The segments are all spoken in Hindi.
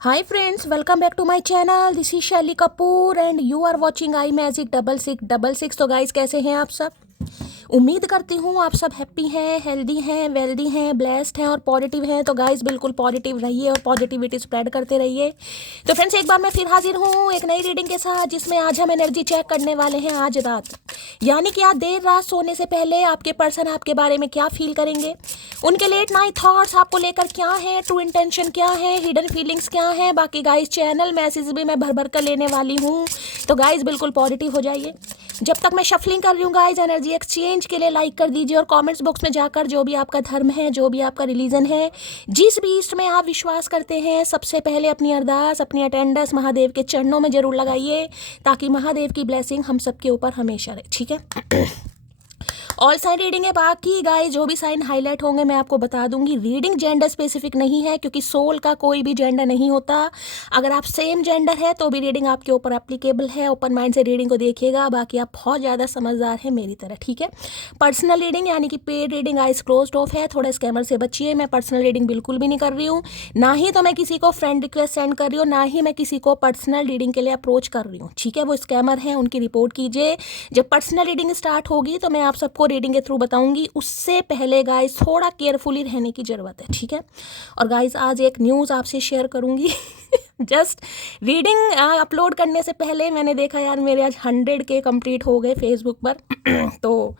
Hi friends, welcome back to my channel. This is Shelly Kapoor and you are watching I magic 6666। तो गाइस कैसे हैं आप सब? उम्मीद करती हूँ आप सब हैप्पी हैं, हेल्दी हैं, वेल्दी हैं, ब्लेस्ड हैं और पॉजिटिव हैं। तो गाइस बिल्कुल पॉजिटिव रहिए और पॉजिटिविटी स्प्रेड करते रहिए। तो फ्रेंड्स एक बार मैं फिर हाजिर हूँ एक नई रीडिंग के साथ, जिसमें आज हम एनर्जी चेक करने वाले हैं आज रात, यानी कि आज देर रात सोने से पहले आपके पर्सन आपके बारे में क्या फील करेंगे, उनके लेट नाइट थॉट्स आपको लेकर क्या है, ट्रू इंटेंशन क्या है, हिडन फीलिंग्स क्या है। बाकी गाइस चैनल मैसेज भी मैं भर भर कर लेने वाली हूँ, तो गाइस बिल्कुल पॉजिटिव हो जाइए। जब तक मैं शफलिंग कर रही हूँ गाइस, एनर्जी एक्सचेंज के लिए लाइक कर दीजिए और कमेंट्स बॉक्स में जाकर जो भी आपका धर्म है, जो भी आपका रिलीजन है, जिस भी इष्ट में आप विश्वास करते हैं, सबसे पहले अपनी अरदास, अपनी अटेंडेंस महादेव के चरणों में जरूर लगाइए, ताकि महादेव की ब्लेसिंग हम सबके ऊपर हमेशा रहे। ठीक है। ऑल साइन रीडिंग है। बाकी गाइस जो भी साइन हाईलाइट होंगे मैं आपको बता दूंगी। रीडिंग जेंडर स्पेसिफिक नहीं है, क्योंकि सोल का कोई भी जेंडर नहीं होता। अगर आप सेम जेंडर है तो भी रीडिंग आपके ऊपर एप्लीकेबल है। ओपन माइंड से रीडिंग को देखिएगा। बाकी आप बहुत ज़्यादा समझदार हैं मेरी तरह। ठीक है। पर्सनल रीडिंग यानी कि paid reading eyes closed of है। थोड़ा स्कैमर से बचिए। मैं पर्सनल रीडिंग बिल्कुल भी नहीं कर रही हूँ, ना ही तो मैं किसी को फ्रेंड रिक्वेस्ट सेंड कर रही हूँ, ना ही मैं किसी को पर्सनल रीडिंग के लिए अप्रोच कर रही हूँ। ठीक है। वो स्कैमर हैं, उनकी रिपोर्ट कीजिए। जब पर्सनल रीडिंग स्टार्ट होगी तो मैं आप सबको रीडिंग के थ्रू बताऊंगी। उससे पहले गाइस थोड़ा केयरफुली रहने की ज़रूरत है। ठीक है। और गाइस आज एक न्यूज़ आपसे शेयर करूंगी। जस्ट रीडिंग अपलोड करने से पहले मैंने देखा यार मेरे आज 100K कंप्लीट हो गए फेसबुक पर। तो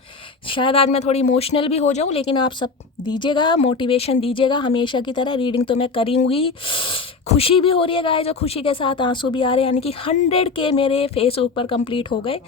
शायद आज मैं थोड़ी इमोशनल भी हो जाऊं, लेकिन आप सब दीजिएगा, मोटिवेशन दीजिएगा हमेशा की तरह। रीडिंग तो मैं करूँगी। खुशी भी हो रही है गाइस, और खुशी के साथ आंसू भी आ रहे हैं, यानी कि 100K मेरे फेसबुक पर कंप्लीट हो गए।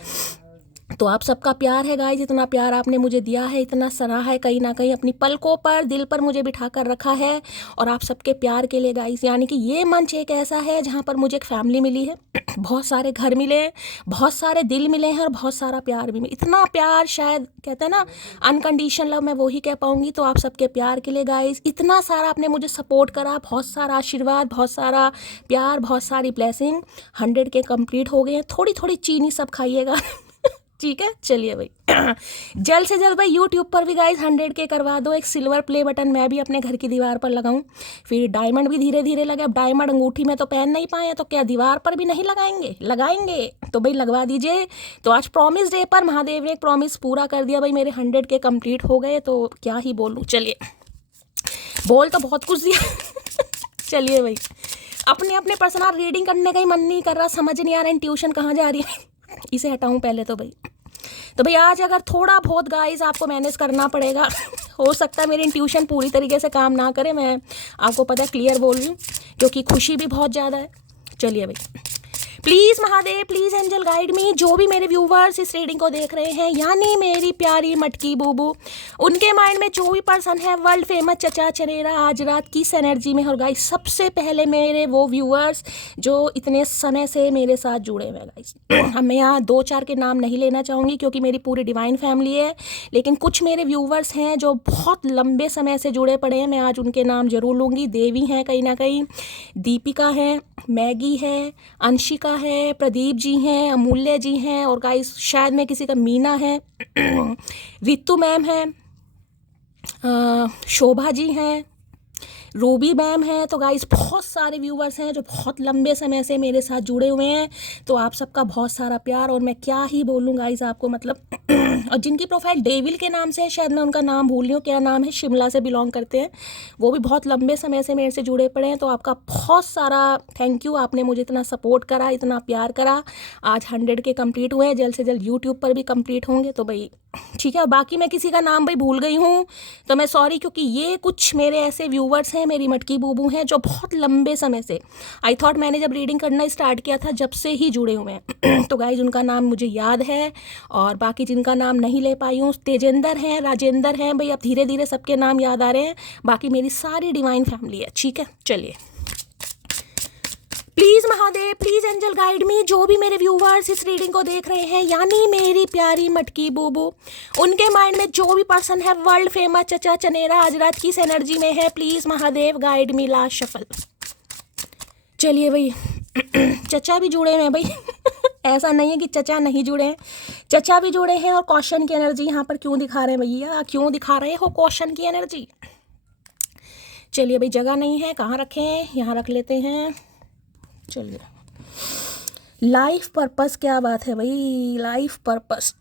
तो आप सबका प्यार है गाइस, इतना प्यार आपने मुझे दिया है, इतना सराहा है, कहीं ना कहीं अपनी पलकों पर, दिल पर मुझे बिठा कर रखा है। और आप सबके प्यार के लिए गाइस, यानी कि ये मंच एक ऐसा है जहाँ पर मुझे एक फैमिली मिली है, बहुत सारे घर मिले हैं, बहुत सारे दिल मिले हैं और बहुत सारा प्यार भी मिले। इतना प्यार शायद कहते हैं ना अनकंडीशन लव, मैं वही कह पाऊँगी। तो आप सबके प्यार के लिए गाइस, इतना सारा आपने मुझे सपोर्ट करा, बहुत सारा आशीर्वाद, बहुत सारा प्यार, बहुत सारी ब्लेसिंग। 100K कंप्लीट हो गए हैं। थोड़ी थोड़ी चीनी सब खाइएगा। ठीक है। चलिए भाई, जल्द से जल्द भाई यूट्यूब पर भी गाइस 100K करवा दो। एक सिल्वर प्ले बटन मैं भी अपने घर की दीवार पर लगाऊं, फिर डायमंड भी धीरे धीरे लगे। अब डायमंड अंगूठी में तो पहन नहीं पाए, तो क्या दीवार पर भी नहीं लगाएंगे? लगाएंगे तो भाई लगवा दीजिए। तो आज प्रॉमिस डे पर महादेव ने एक प्रॉमिस पूरा कर दिया भाई, मेरे 100K कंप्लीट हो गए। तो क्या ही बोलूँ, चलिए बोल तो बहुत कुछ दिया। चलिए भाई, अपने अपने पर्सनल रीडिंग करने का ही मन नहीं कर रहा, समझ नहीं आ रहा ट्यूशन कहाँ जा रही है। इसे हटाऊं पहले तो भाई। तो भाई आज अगर थोड़ा बहुत गाइस आपको मैनेज करना पड़ेगा। हो सकता है मेरी इंट्यूशन पूरी तरीके से काम ना करे, मैं आपको पता है क्लियर बोल रही हूँ, क्योंकि खुशी भी बहुत ज़्यादा है। चलिए भाई, please Mahadev, please angel guide me. जो भी मेरे व्यूवर्स इस रीडिंग को देख रहे हैं, यानी मेरी प्यारी मटकी बूबू, उनके माइंड में जो भी पर्सन है वर्ल्ड फेमस चचा चनेरा, आज रात किस एनर्जी में। और गाइस सबसे पहले मेरे वो व्यूवर्स जो इतने समय से मेरे साथ जुड़े हुए हैं गाइस। हम मैं यहाँ 2-4 के नाम नहीं लेना चाहूँगी, क्योंकि मेरी पूरी डिवाइन फैमिली है, लेकिन कुछ मेरे व्यूवर्स हैं जो बहुत लंबे समय से जुड़े पड़े हैं। मैं आज उनके नाम जरूर लूँगी। देवी हैं कहीं ना कहीं, दीपिका है, मैगी है, अंशिका है, प्रदीप जी हैं, अमूल्य जी हैं, और गाइस शायद मैं किसी का मीना है, रितु मैम है, शोभा जी हैं, रूबी मैम है। तो गाइस बहुत सारे व्यूवर्स हैं जो बहुत लंबे समय से मेरे साथ जुड़े हुए हैं। तो आप सबका बहुत सारा प्यार, और मैं क्या ही बोलूँ गाइस आपको, मतलब और जिनकी प्रोफाइल डेविल के नाम से है, शायद मैं उनका नाम भूल रही हूँ, क्या नाम है, शिमला से बिलोंग करते हैं, वो भी बहुत लंबे समय से मेरे से जुड़े पड़े हैं। तो आपका बहुत सारा थैंक यू, आपने मुझे इतना सपोर्ट करा, इतना प्यार करा। आज 100K कंप्लीट हुए हैं, जल्द से जल्द यूट्यूब पर भी कंप्लीट होंगे। तो भाई ठीक है। बाकी मैं किसी का नाम भाई भूल गई हूँ तो मैं सॉरी, क्योंकि ये कुछ मेरे ऐसे व्यूवर्स हैं, मेरी मटकी बूबू हैं, जो बहुत लंबे समय से, आई थॉट मैंने जब रीडिंग करना स्टार्ट किया था जब से ही जुड़े हुए हैं। तो गाइज उनका नाम मुझे याद है, और बाकी जिनका नाम नहीं ले पाई हूँ, तेजेंद्र हैं, राजेंद्र हैं, भाई अब धीरे धीरे सबके नाम याद आ रहे हैं। बाकी मेरी सारी डिवाइन फैमिली है। ठीक है। चलिए, please Mahadev, please angel guide me. जो भी मेरे व्यूवर्स इस रीडिंग को देख रहे हैं, यानी मेरी प्यारी मटकी बूबू, उनके माइंड में जो भी पर्सन है वर्ल्ड फेमस चचा चनेरा, आज रात किस एनर्जी में है, please Mahadev guide me. Last shuffle. चलिए भाई, चचा भी जुड़े हुए हैं भाई। ऐसा नहीं है कि चचा नहीं जुड़े हैं, चचा भी जुड़े हैं। और क्वेश्चन की एनर्जी यहाँ पर क्यों दिखा रहे हैं भैया, क्यों दिखा रहे हो क्वेश्चन की एनर्जी? चलिए भाई, जगह नहीं है, कहाँ रखें, यहाँ रख लेते हैं। चलिए, लाइफ पर्पस, क्या बात है भाई, लाइफ पर्पस।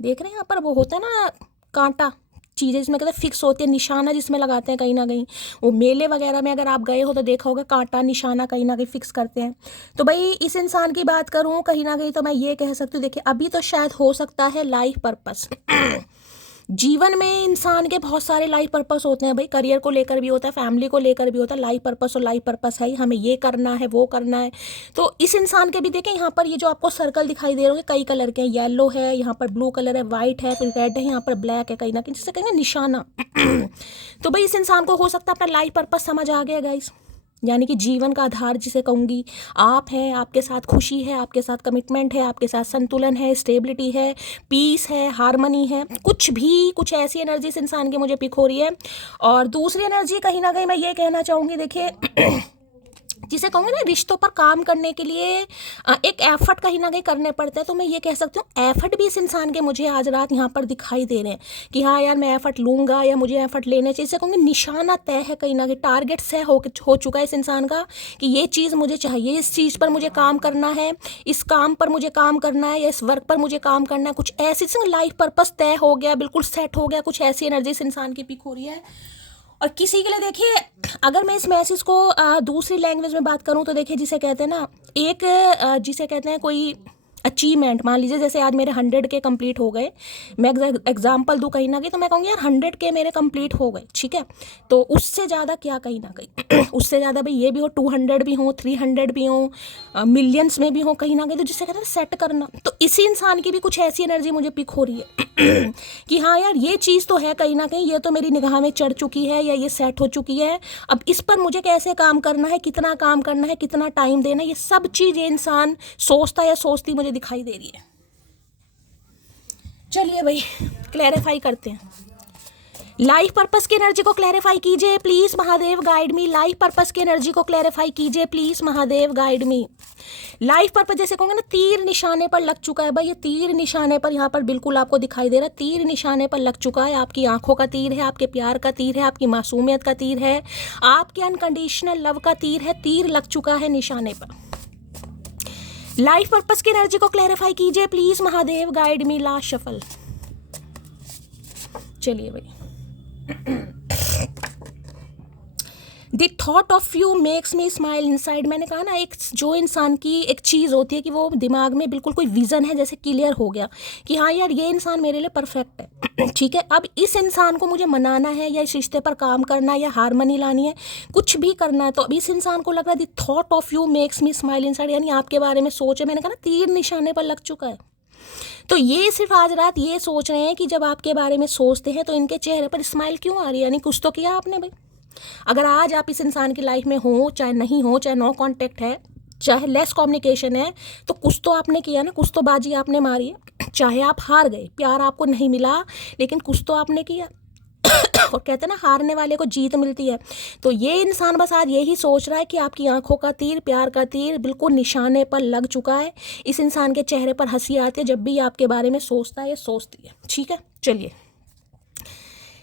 देख रहे हैं यहाँ पर वो होता है ना कांटा, चीज़ें जिसमें कहते हैं फिक्स होती है, निशाना जिसमें लगाते हैं कहीं ना कहीं, वो मेले वगैरह में अगर आप गए हो तो देखा होगा, कांटा निशाना कहीं ना कहीं फिक्स करते हैं। तो भाई इस इंसान की बात करूँ कहीं ना कहीं तो मैं ये कह सकती हूँ, देखिए अभी तो शायद हो सकता है लाइफ पर्पस। जीवन में इंसान के बहुत सारे लाइफ पर्पस होते हैं भाई, करियर को लेकर भी होता है, फैमिली को लेकर भी होता है, लाइफ पर्पस और लाइफ पर्पस है ही, हमें ये करना है वो करना है। तो इस इंसान के भी देखें, यहाँ पर ये जो आपको सर्कल दिखाई दे रहे होंगे कई कलर के हैं, येलो है, यहाँ पर ब्लू कलर है, वाइट है, फिर रेड है, यहाँ पर ब्लैक है, कहीं ना कहीं जिससे कहेंगे निशाना। तो भाई इस इंसान को हो सकता है अपना लाइफ पर्पस समझ आ गया गाइस, यानी कि जीवन का आधार जिसे कहूँगी आप हैं, आपके साथ खुशी है, आपके साथ कमिटमेंट है, आपके साथ संतुलन है, स्टेबिलिटी है, पीस है, हारमनी है, कुछ ऐसी एनर्जी इस इंसान की मुझे पिक हो रही है। और दूसरी एनर्जी कहीं ना कहीं मैं ये कहना चाहूँगी, देखिए जिसे कहूँगी ना, रिश्तों पर काम करने के लिए एक एफर्ट कहीं ना कहीं करने पड़ते हैं। तो मैं ये कह सकती हूँ एफर्ट भी इस इंसान के मुझे आज रात यहाँ पर दिखाई दे रहे हैं कि हाँ यार मैं एफर्ट लूँगा या मुझे एफर्ट लेने चाहिए। इसे कहूँगी निशाना तय है, कहीं ना कहीं टारगेट तय हो चुका है इस इंसान का कि ये चीज़ मुझे चाहिए, इस चीज़ पर मुझे काम करना है, इस काम पर मुझे काम करना है, या इस वर्क पर मुझे काम करना है। कुछ ऐसी लाइफ पर्पस तय हो गया, बिल्कुल सेट हो गया, कुछ ऐसी एनर्जी इस इंसान की पिक हो रही है। और किसी के लिए देखिए, अगर मैं इस मैसेज को दूसरी लैंग्वेज में बात करूं तो देखिए, जिसे कहते हैं ना एक जिसे कहते हैं कोई अचीवमेंट, मान लीजिए जैसे आज मेरे 100 के कंप्लीट हो गए, मैं एग्जांपल दूं कहीं ना कहीं, तो मैं कहूँगी यार 100 के मेरे कंप्लीट हो गए, ठीक है। तो उससे ज़्यादा क्या, कहीं ना कहीं उससे ज़्यादा भाई ये भी हो, 200 भी हो, 300 भी हो, मिलियंस में भी हो, कहीं ना कहीं, तो जिसे कहते हैं सेट करना। तो इसी इंसान की भी कुछ ऐसी एनर्जी मुझे पिक हो रही है कि हाँ यार ये चीज़ तो है कहीं ना कहीं, ये तो मेरी निगाह में चढ़ चुकी है या ये सेट हो चुकी है, अब इस पर मुझे कैसे काम करना है, कितना काम करना है, कितना टाइम देना है, ये सब चीज़ ये इंसान सोचता या सोचती मुझे दिखाई दे रही है। चलिए भाई क्लैरिफाई करते हैं, लाइफ पर्पस की एनर्जी को क्लैरिफाई कीजिए please Mahadev, guide me. Life purpose की एनर्जी को क्लैरिफाई कीजिए please Mahadev, guide me. Life purpose जैसे कहूँगे ना, तीर निशाने पर लग चुका है भाई, ये तीर निशाने पर यहाँ पर बिल्कुल आपको दिखाई दे रहा है, तीर निशाने पर लग चुका है। आपकी आंखों का तीर है, आपके प्यार का तीर है, आपकी मासूमियत का तीर है, आपके अनकंडीशनल लव का तीर है, तीर लग चुका है निशाने पर। लाइफ पर्पस की एनर्जी को क्लैरिफाई कीजिए please Mahadev, guide me. Last shuffle. चलिए भाई, the thought of you makes me smile inside. मैंने कहा ना, एक जो इंसान की एक चीज़ होती है कि वो दिमाग में बिल्कुल कोई विज़न है, जैसे क्लियर हो गया कि हाँ यार ये इंसान मेरे लिए परफेक्ट है, ठीक है। अब इस इंसान को मुझे मनाना है या इस रिश्ते पर काम करना है या हारमनी लानी है, कुछ भी करना है, तो अब इस इंसान को लग रहा है the thought of you makes me smile inside, यानी आपके बारे में सोच है। मैंने कहा ना तीर निशाने पर लग चुका है। तो ये सिर्फ आज रात ये सोच रहे हैं कि जब आपके बारे में सोचते हैं तो इनके चेहरे पर स्माइल क्यों आ रही है, यानी कुछ तो किया आपने भाई। अगर आज आप इस इंसान की लाइफ में हो, चाहे नहीं हो, चाहे नो कांटेक्ट है, चाहे लेस कम्युनिकेशन है, तो कुछ तो आपने किया ना, कुछ तो बाजी आपने मारी है। चाहे आप हार गए, प्यार आपको नहीं मिला, लेकिन कुछ तो आपने किया। और कहते हैं ना, हारने वाले को जीत मिलती है। तो ये इंसान बस आज यही सोच रहा है कि आपकी आंखों का तीर, प्यार का तीर बिल्कुल निशाने पर लग चुका है। इस इंसान के चेहरे पर हंसी आती है जब भी आपके बारे में सोचता है या सोचती है, ठीक है। चलिए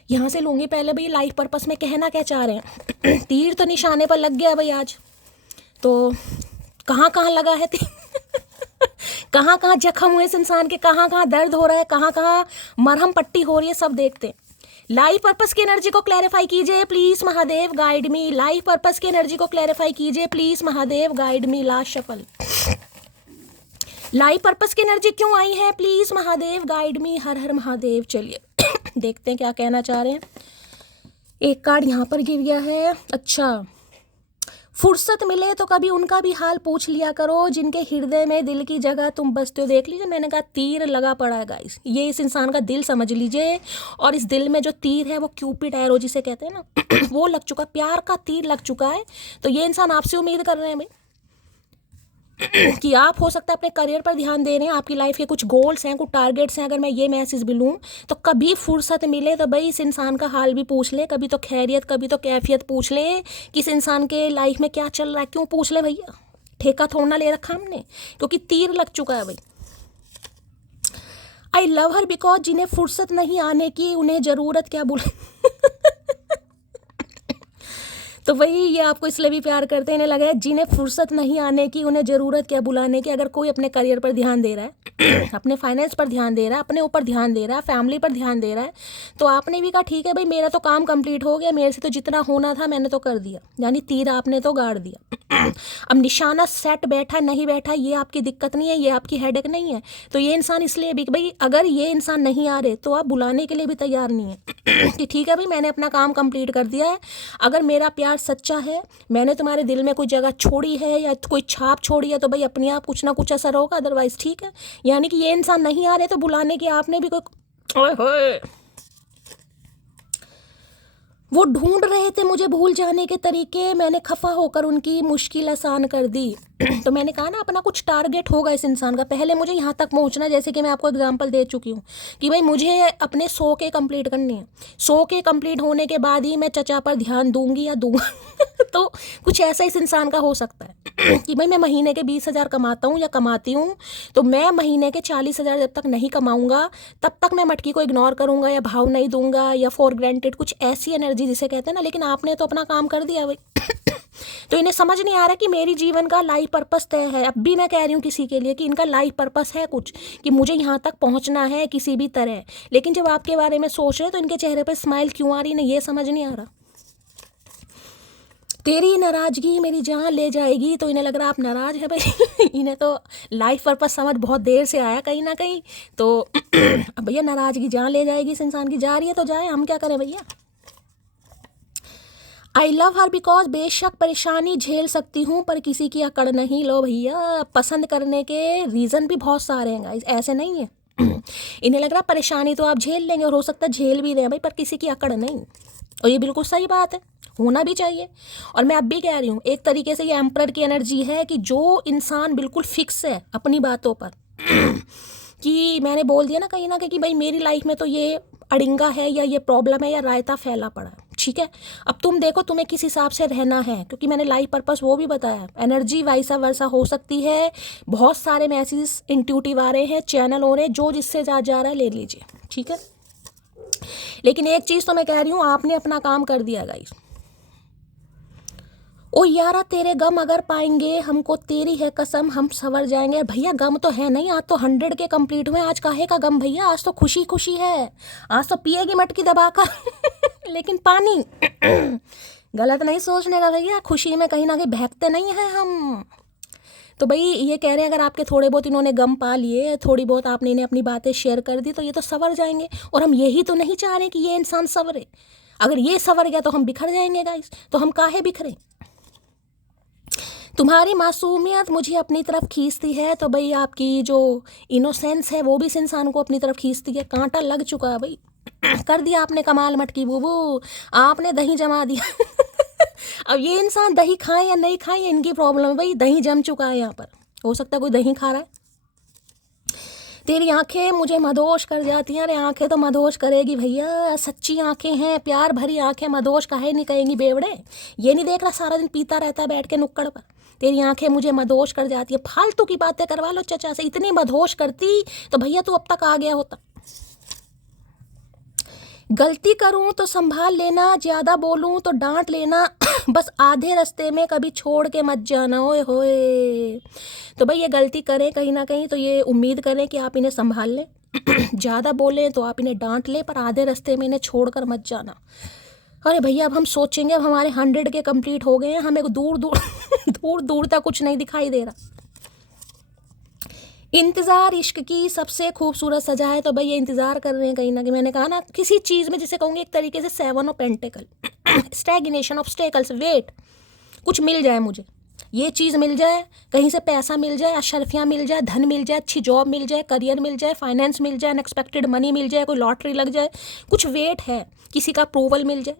यहाँ से लूँगी पहले भाई, लाइफ पर्पस में कहना क्या चाह रहे हैं। तीर तो निशाने पर लग गया भाई आज, तो कहाँ कहाँ लगा है तीर कहाँ कहाँ जख्म हुए इस इंसान के, कहाँ कहाँ दर्द हो रहा है, कहाँ कहाँ मरहम पट्टी हो रही है, सब देखते हैं। लाइफ पर्पस की एनर्जी को क्लैरिफाई कीजिए please Mahadev, guide me. Life purpose की एनर्जी को क्लैरिफाई कीजिए please Mahadev, guide me. Last shuffle. Life purpose की एनर्जी क्यों आई है प्लीज महादेव, गाइड मी। हर हर महादेव। चलिए देखते हैं क्या कहना चाह रहे हैं। एक कार्ड यहाँ पर गिर गया है। अच्छा, फुर्सत मिले तो कभी उनका भी हाल पूछ लिया करो, जिनके हृदय में दिल की जगह तुम बसते हो। देख लीजिए, मैंने कहा तीर लगा पड़ा है गाइस, ये इस इंसान का दिल समझ लीजिए। और इस दिल में जो तीर है वो क्यूपिड एरो जिसे कहते हैं ना वो लग चुका, प्यार का तीर लग चुका है। तो ये इंसान आपसे उम्मीद कर रहे हैं भाई कि आप हो सकता है अपने करियर पर ध्यान दे रहे हैं, आपकी लाइफ के कुछ गोल्स हैं, कुछ टारगेट्स हैं। अगर मैं ये मैसेज भी लूँ तो कभी फुर्सत मिले तो भाई इस इंसान का हाल भी पूछ ले, कभी तो खैरियत, कभी तो कैफियत पूछ ले कि इस इंसान के लाइफ में क्या चल रहा है। क्यों पूछ ले भैया, ठेका थोड़ा ना ले रखा हमने, क्योंकि तीर लग चुका है भाई। आई लव हर बिकॉज जिन्हें फुर्सत नहीं आने की, उन्हें ज़रूरत क्या तो वही ये आपको इसलिए भी प्यार करते हैं, इन्हें लगा है जिन्हें फुर्सत नहीं आने की उन्हें ज़रूरत क्या बुलाने की। अगर कोई अपने करियर पर ध्यान दे रहा है अपने फाइनेंस पर ध्यान दे रहा है, अपने ऊपर ध्यान दे रहा है, फैमिली पर ध्यान दे रहा है, तो आपने भी कहा ठीक है भाई मेरा तो काम कंप्लीट हो गया, मेरे से तो जितना होना था मैंने तो कर दिया, यानी तीर आपने तो गाड़ दिया। अब निशाना सेट बैठा नहीं बैठा ये आपकी दिक्कत नहीं है, ये आपकी हेडेक नहीं है। तो ये इंसान इसलिए भी भाई अगर ये इंसान नहीं आ रहे तो आप बुलाने के लिए भी तैयार नहीं है कि ठीक है भाई मैंने अपना काम कंप्लीट कर दिया है, अगर मेरा प्यार सच्चा है, मैंने तुम्हारे दिल में कोई जगह छोड़ी है या कोई छाप छोड़ी है, तो भाई अपने आप कुछ ना कुछ असर होगा, अदरवाइज ठीक है। यानी कि ये इंसान नहीं आ रहे तो बुलाने की आपने भी कोई ओए होए वो ढूंढ रहे थे मुझे भूल जाने के तरीके, मैंने खफा होकर उनकी मुश्किल आसान कर दी। तो मैंने कहा ना अपना कुछ टारगेट होगा इस इंसान का, पहले मुझे यहाँ तक पहुँचना, जैसे कि मैं आपको एग्जांपल दे चुकी हूँ कि भाई मुझे अपने 100 के कंप्लीट करने हैं, 100 के कंप्लीट होने के बाद ही मैं चचा पर ध्यान दूंगी या दूंगा तो कुछ ऐसा इस इंसान का हो सकता है कि भाई मैं महीने के 20,000 कमाता हूँ या कमाती हूँ, तो मैं महीने के 40,000 जब तक नहीं कमाऊँगा तब तक मैं मटकी को इग्नोर करूँगा या भाव नहीं दूंगा या फॉर ग्रांटेड, कुछ ऐसी एनर्जी जिसे कहते हैं ना। लेकिन आपने तो अपना काम कर दिया भाई तो इन्हें समझ नहीं आ रहा कि मेरी जीवन का लाइफ पर्पस तय है। अब भी मैं कह रही हूँ किसी के लिए कि इनका लाइफ पर्पस है कुछ, कि मुझे यहाँ तक पहुँचना है किसी भी तरह, लेकिन जब आपके बारे में सोच रहे तो इनके चेहरे पर स्माइल क्यों आ रही नहीं ये समझ नहीं आ रहा। तेरी नाराज़गी मेरी जान ले जाएगी, तो इन्हें लग रहा आप नाराज़ है भाई इन्हें तो लाइफ पर्पस समझ बहुत देर से आया कहीं ना कहीं, तो अब भैया नाराज़गी जान ले जाएगी इस इंसान की, जा रही है तो जाए, हम क्या करें भैया। आई लव हर बिकॉज बेशक परेशानी झेल सकती हूँ पर किसी की अकड़ नहीं। लो भैया पसंद करने के रीज़न भी बहुत सारे हैं गाइस, ऐसे नहीं है इन्हें लग रहा परेशानी तो आप झेल लेंगे और हो सकता है झेल भी रहे हैं भाई, पर किसी की अकड़ नहीं, और ये बिल्कुल सही बात है, होना भी चाहिए। और मैं अब भी कह रही हूँ एक तरीके से ये एम्परर की एनर्जी है कि जो इंसान बिल्कुल फिक्स है अपनी बातों पर कि मैंने बोल दिया ना कहीं ना कहीं कि भाई मेरी लाइफ में तो ये अड़िंगा है या ये प्रॉब्लम है या रायता फैला पड़ा है, ठीक है, अब तुम देखो तुम्हें किस हिसाब से रहना है, क्योंकि मैंने लाइफ पर्पस वो भी बताया। एनर्जी वाइसा वर्सा हो सकती है, बहुत सारे मैसेज इंट्यूटिव आ रहे हैं, चैनल हो रहे हैं, जो जिससे जा रहा है ले लीजिए, ठीक है। लेकिन एक चीज़ तो मैं कह रही हूँ आपने अपना काम कर दिया गाइस। ओ यारा तेरे गम अगर पाएंगे हमको तेरी है कसम हम संवर जाएंगे। भैया गम तो है नहीं, आज तो 100 के कंप्लीट हुए, आज काहे का गम भैया, आज तो खुशी खुशी है, आज तो पिएगी मटकी दबाकर लेकिन पानी गलत नहीं सोचने का भैया, खुशी में कहीं ना कहीं बहकते नहीं हैं हम। तो भाई ये कह रहे हैं अगर आपके थोड़े बहुत इन्होंने गम पा लिए, थोड़ी बहुत आपने इन्हें अपनी बातें शेयर कर दी, तो ये तो संवर जाएंगे, और हम यही तो नहीं चाह रहे कि ये इंसान संवरे। अगर ये संवर गया तो हम बिखर जाएंगे गाइस, तो हम काहे बिखरें। तुम्हारी मासूमियत मुझे अपनी तरफ खींचती है, तो भाई आपकी जो इनोसेंस है वो भी इस इंसान को अपनी तरफ खींचती है। कांटा लग चुका है भाई कर दिया आपने कमाल मटकी बूबू, आपने दही जमा दिया अब ये इंसान दही खाए या नहीं खाए इनकी प्रॉब्लम है भाई, दही जम चुका है यहाँ पर, हो सकता है कोई दही खा रहा है। तेरी आंखें मुझे मदोश कर जाती हैं, अरे आंखें तो मदोश करेगी भैया, सच्ची आंखें हैं, प्यार भरी आंखें, मदोश काहे नहीं कहेंगी बेवड़े। ये नहीं देख रहा सारा दिन पीता रहता है बैठ के नुक्कड़ पर, तेरी आंखें मुझे मदोश कर जाती है। फालतू की बातें करवा लो चचा से, इतनी मदहोश करती तो भैया तू अब तक आ गया होता। गलती करूं तो संभाल लेना, ज़्यादा बोलूं तो डांट लेना बस आधे रास्ते में कभी छोड़ के मत जाना। ओए होए, तो भाई ये गलती करें कहीं ना कहीं तो ये उम्मीद करें कि आप इन्हें संभाल लें ज़्यादा बोलें तो आप इन्हें डांट लें, पर आधे रास्ते में इन्हें छोड़कर मत जाना। अरे भैया अब हम सोचेंगे अब हमारे 100 के कंप्लीट हो गए हैं, हमें दूर दूर दूर दूर तक कुछ नहीं दिखाई दे रहा। इंतज़ार इश्क की सबसे खूबसूरत सजा है, तो भाई ये इंतज़ार कर रहे हैं कहीं ना कहीं, मैंने कहा ना किसी चीज़ में जिसे कहूँगी एक तरीके से 7 of pentacle stagnation obstacles, wait, कुछ मिल जाए मुझे, ये चीज़ मिल जाए, कहीं से पैसा मिल जाए, अशरफियाँ मिल जाए, धन मिल जाए, अच्छी जॉब मिल जाए, करियर मिल जाए, फाइनेंस मिल जाए, अनएक्सपेक्टेड मनी मिल जाए, कोई लॉटरी लग जाए, कुछ वेट है, किसी का अप्रूवल मिल जाए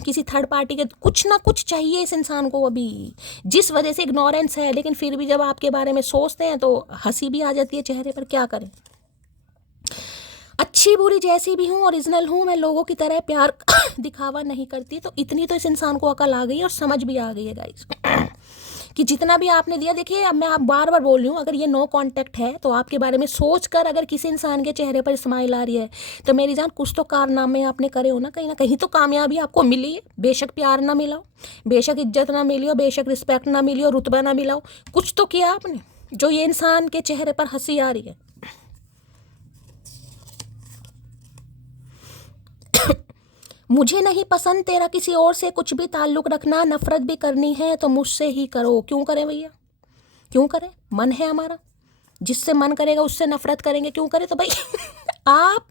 किसी थर्ड पार्टी के, कुछ ना कुछ चाहिए इस इंसान को अभी, जिस वजह से इग्नोरेंस है, लेकिन फिर भी जब आपके बारे में सोचते हैं तो हंसी भी आ जाती है चेहरे पर, क्या करें। अच्छी बुरी जैसी भी हूँ, ओरिजिनल हूँ, मैं लोगों की तरह प्यार दिखावा नहीं करती, तो इतनी तो इस इंसान को अकल आ गई है और समझ भी आ गई है गाइस कि जितना भी आपने दिया, देखिए अब मैं आप बार बार बोल रही हूँ, अगर ये नो कांटेक्ट है तो आपके बारे में सोच कर अगर किसी इंसान के चेहरे पर स्माइल आ रही है तो मेरी जान कुछ तो कारनामे आपने करे हो ना कहीं तो कामयाबी आपको मिली है। बेशक प्यार ना मिला हो, बेशक इज्जत ना मिली हो, बेशक रिस्पेक्ट ना मिली हो, रुतबा ना मिला हो, कुछ तो किया आपने जो ये इंसान के चेहरे पर हंसी आ रही है। मुझे नहीं पसंद तेरा किसी और से कुछ भी ताल्लुक़ रखना, नफ़रत भी करनी है तो मुझसे ही करो। क्यों करें भैया, क्यों करें? मन है हमारा, जिससे मन करेगा उससे नफ़रत करेंगे, क्यों करें? तो भाई आप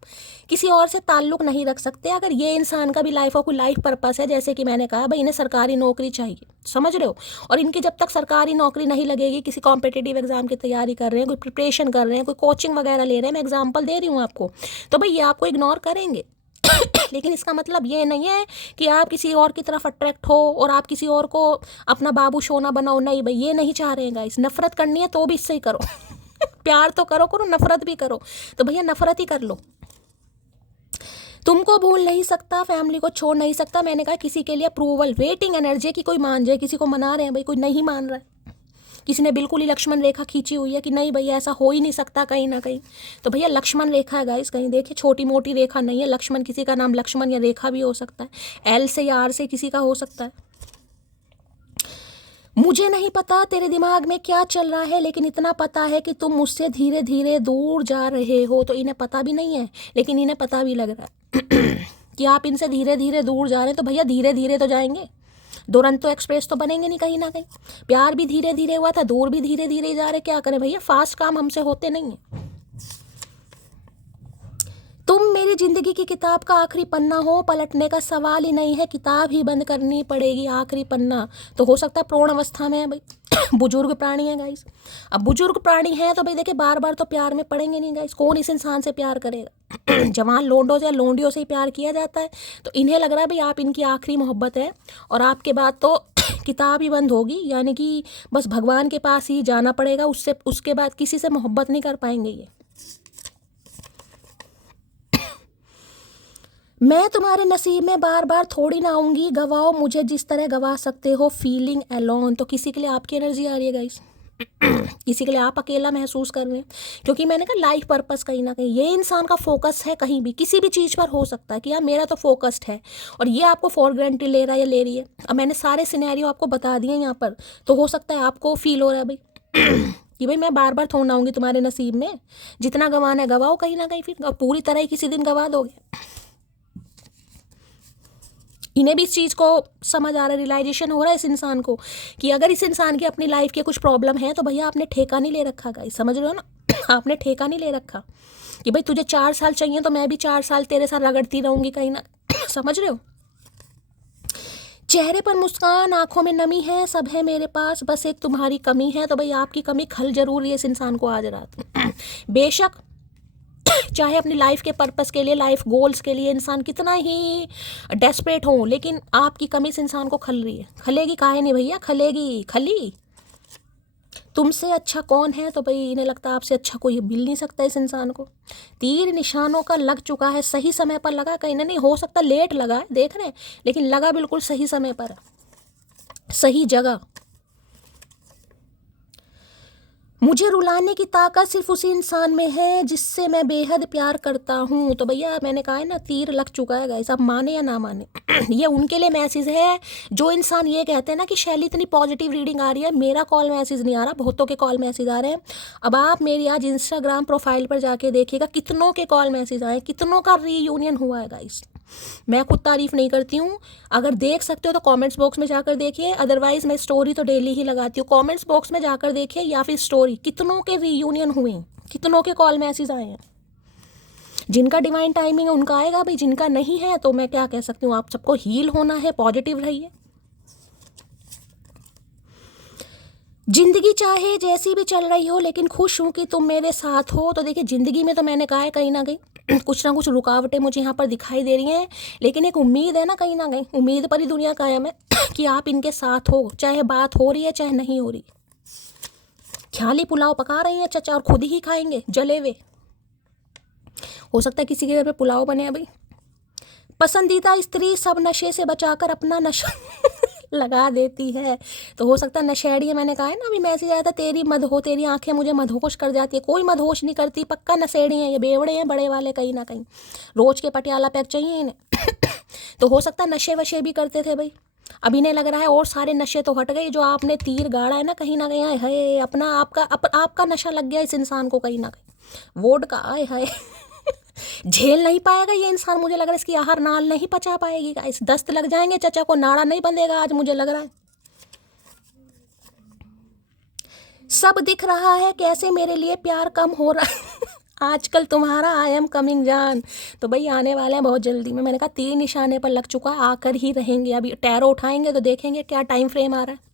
किसी और से ताल्लुक़ नहीं रख सकते अगर ये इंसान का भी लाइफ का कोई लाइफ पर्पस है। जैसे कि मैंने कहा भाई इन्हें सरकारी नौकरी चाहिए, समझ रहे हो, और इनकी जब तक सरकारी नौकरी नहीं लगेगी, किसी कॉम्पिटिटिव एग्ज़ाम की तैयारी कर रहे हैं, कोई प्रिपरेशन कर रहे हैं, कोई कोचिंग वगैरह ले रहे हैं, मैं एग्जाम्पल दे रही हूँ आपको, तो भाई ये आपको इग्नोर करेंगे। लेकिन इसका मतलब ये नहीं है कि आप किसी और की तरफ अट्रैक्ट हो और आप किसी और को अपना बाबू सोना बनाओ, नहीं भाई ये नहीं चाह रहे हैं गाइस। नफ़रत करनी है तो भी इससे ही करो प्यार तो करो नफ़रत भी करो, तो भैया नफ़रत ही कर लो। तुमको भूल नहीं सकता, फैमिली को छोड़ नहीं सकता। मैंने कहा किसी के लिए अप्रूवल वेटिंग एनर्जी की कोई मान जाए, किसी को मना रहे हैं भाई, कोई नहीं मान रहा है, किसी ने बिल्कुल ही लक्ष्मण रेखा खींची हुई है कि नहीं भैया ऐसा हो ही नहीं सकता कहीं ना कहीं, तो भैया लक्ष्मण रेखा है गाइस, कहीं देखिए छोटी मोटी रेखा नहीं है। लक्ष्मण किसी का नाम लक्ष्मण या रेखा भी हो सकता है, एल से या आर से किसी का हो सकता है। मुझे नहीं पता तेरे दिमाग में क्या चल रहा है, लेकिन इतना पता है कि तुम मुझसे धीरे धीरे दूर जा रहे हो। तो इन्हें पता भी नहीं है लेकिन इन्हें पता भी लग रहा है कि आप इनसे धीरे धीरे दूर जा रहे हैं। तो भैया धीरे धीरे तो जाएंगे, दुरंतो एक्सप्रेस तो बनेंगे नहीं कहीं ना कहीं। प्यार भी धीरे धीरे हुआ था, दूर भी धीरे धीरे जा रहे, क्या करें भैया, फास्ट काम हमसे होते नहीं है। तुम मेरी ज़िंदगी की किताब का आखिरी पन्ना हो, पलटने का सवाल ही नहीं है, किताब ही बंद करनी पड़ेगी। आखिरी पन्ना तो हो सकता है प्रौढ़ अवस्था में है भाई बुजुर्ग प्राणी है गाइस। अब बुजुर्ग प्राणी है तो भाई देखिए बार बार तो प्यार में पड़ेंगे नहीं गाइस, कौन इस इंसान से प्यार करेगा जवान लोंडों से या लोंडियों से ही प्यार किया जाता है। तो इन्हें लग रहा है भाई आप इनकी आखिरी मोहब्बत है और आपके बाद तो किताब ही बंद होगी, यानी कि बस भगवान के पास ही जाना पड़ेगा, उससे उसके बाद किसी से मोहब्बत नहीं कर पाएंगे ये। मैं तुम्हारे नसीब में बार बार थोड़ी ना आऊँगी, गवाओ मुझे जिस तरह गवा सकते हो, फीलिंग अलोन। तो किसी के लिए आपकी एनर्जी आ रही है गाइस किसी के लिए आप अकेला महसूस कर रहे हैं, क्योंकि मैंने कहा लाइफ पर्पस कहीं ना कहीं ये इंसान का फोकस है, कहीं भी किसी भी चीज़ पर हो सकता है कि यार मेरा तो फोकस्ड है और ये आपको फॉर ग्रांटेड ले रहा है या ले रही है। अब मैंने सारे सिनेरियो आपको बता दिए यहाँ पर, तो हो सकता है आपको फील हो रहा है भाई कि भाई मैं बार बार थोड़ा ना आऊँगी तुम्हारे नसीब में, जितना गंवाना है गवाओ कहीं ना कहीं, फिर पूरी तरह ही किसी दिन गंवा दोगे। इन्हें भी इस चीज़ को समझ आ रहा है, रियलाइजेशन हो रहा है इस इंसान को कि अगर इस इंसान की अपनी लाइफ के कुछ प्रॉब्लम है तो भैया आपने ठेका नहीं ले रखा गाइस, समझ रहे हो ना आपने ठेका नहीं ले रखा कि भाई तुझे 4 साल चाहिए तो मैं भी 4 साल तेरे साथ रगड़ती रहूँगी कहीं ना समझ रहे हो। चेहरे पर मुस्कान, आंखों में नमी है, सब है मेरे पास, बस एक तुम्हारी कमी है। तो भाई आपकी कमी खल जरूर है इस इंसान को आज रात बेशक चाहे अपनी लाइफ के पर्पस के लिए, लाइफ गोल्स के लिए इंसान कितना ही डेस्परेट हो, लेकिन आपकी कमी इस इंसान को खल रही है। खलेगी काहे नहीं भैया, खलेगी, खली। तुमसे अच्छा कौन है, तो भाई इन्हें लगता है आपसे अच्छा कोई मिल नहीं सकता इस इंसान को। तीर निशानों का लग चुका है, सही समय पर लगा, कहीं ना नहीं हो सकता लेट लगा है, देख रहे हैं, लेकिन लगा बिल्कुल सही समय पर, सही जगह। मुझे रुलाने की ताकत सिर्फ उसी इंसान में है जिससे मैं बेहद प्यार करता हूँ। तो भैया मैंने कहा है ना तीर लग चुका है गाइस, आप माने या ना माने ये उनके लिए मैसेज है जो इंसान ये कहते हैं ना कि शैली इतनी पॉजिटिव रीडिंग आ रही है, मेरा कॉल मैसेज नहीं आ रहा, बहुतों के कॉल मैसेज आ रहे हैं। अब आप मेरी आज इंस्टाग्राम प्रोफाइल पर जाके देखिएगा कितनों के कॉल मैसेज आए, कितनों का रीयूनियन हुआ है गाइस। मैं खुद तारीफ़ नहीं करती हूँ, अगर देख सकते हो तो कमेंट्स बॉक्स में जाकर देखिए, अदरवाइज़ मैं स्टोरी तो डेली ही लगाती हूँ। कमेंट्स बॉक्स में जाकर देखिए या फिर स्टोरी, कितनों के रीयूनियन हुए, कितनों के कॉल मैसेज आए हैं। जिनका डिवाइन टाइमिंग है उनका आएगा भाई, जिनका नहीं है तो मैं क्या कह सकती हूँ, आप सबको हील होना है, पॉजिटिव रहिए। जिंदगी चाहे जैसी भी चल रही हो लेकिन खुश हूँ कि तुम मेरे साथ हो। तो देखिए ज़िंदगी में तो मैंने कहा है कहीं ना कहीं कुछ ना कुछ रुकावटें मुझे यहाँ पर दिखाई दे रही हैं, लेकिन एक उम्मीद है ना कहीं उम्मीद पर ही दुनिया कायम है कि आप इनके साथ हो, चाहे बात हो रही है चाहे नहीं हो रही। ख्याली पुलाव पका रही हैं चचा और खुद ही खाएंगे जले हुए, हो सकता है किसी के घर पे पुलाव बने। भाई पसंदीदा स्त्री सब नशे से बचाकर अपना नशा लगा देती है। तो हो सकता है नशेड़ी है, मैंने कहा है ना अभी मैसेज आया था, तेरी मदहो, तेरी आंखें मुझे मदहोश कर जाती है। कोई मदहोश नहीं करती, पक्का नशेड़ी हैं ये, बेवड़े हैं बड़े वाले कहीं ना कहीं, रोज के पटियाला पैक चाहिए इन्हें। तो हो सकता है नशे वशे भी करते थे भाई, अब इन्हें लग रहा है और सारे नशे तो हट गए, जो आपने तीर गाड़ा है ना कहीं ना कहीं, है अपना आपका नशा लग गया इस इंसान को कहीं ना कहीं, वोड का आए हाय। झेल नहीं पाएगा ये इंसान, मुझे लग रहा है इसकी आहार नाल नहीं पचा पाएगी गाइस, दस्त लग जाएंगे चचा को, नाड़ा नहीं बंधेगा आज मुझे लग रहा है। सब दिख रहा है कैसे मेरे लिए प्यार कम हो रहा है। आजकल तुम्हारा आई एम कमिंग जान। तो भाई आने वाले हैं बहुत जल्दी में, मैंने कहा तीर निशाने पर लग चुका है, आकर ही रहेंगे। अभी टैरो उठाएंगे तो देखेंगे क्या टाइम फ्रेम आ रहा है।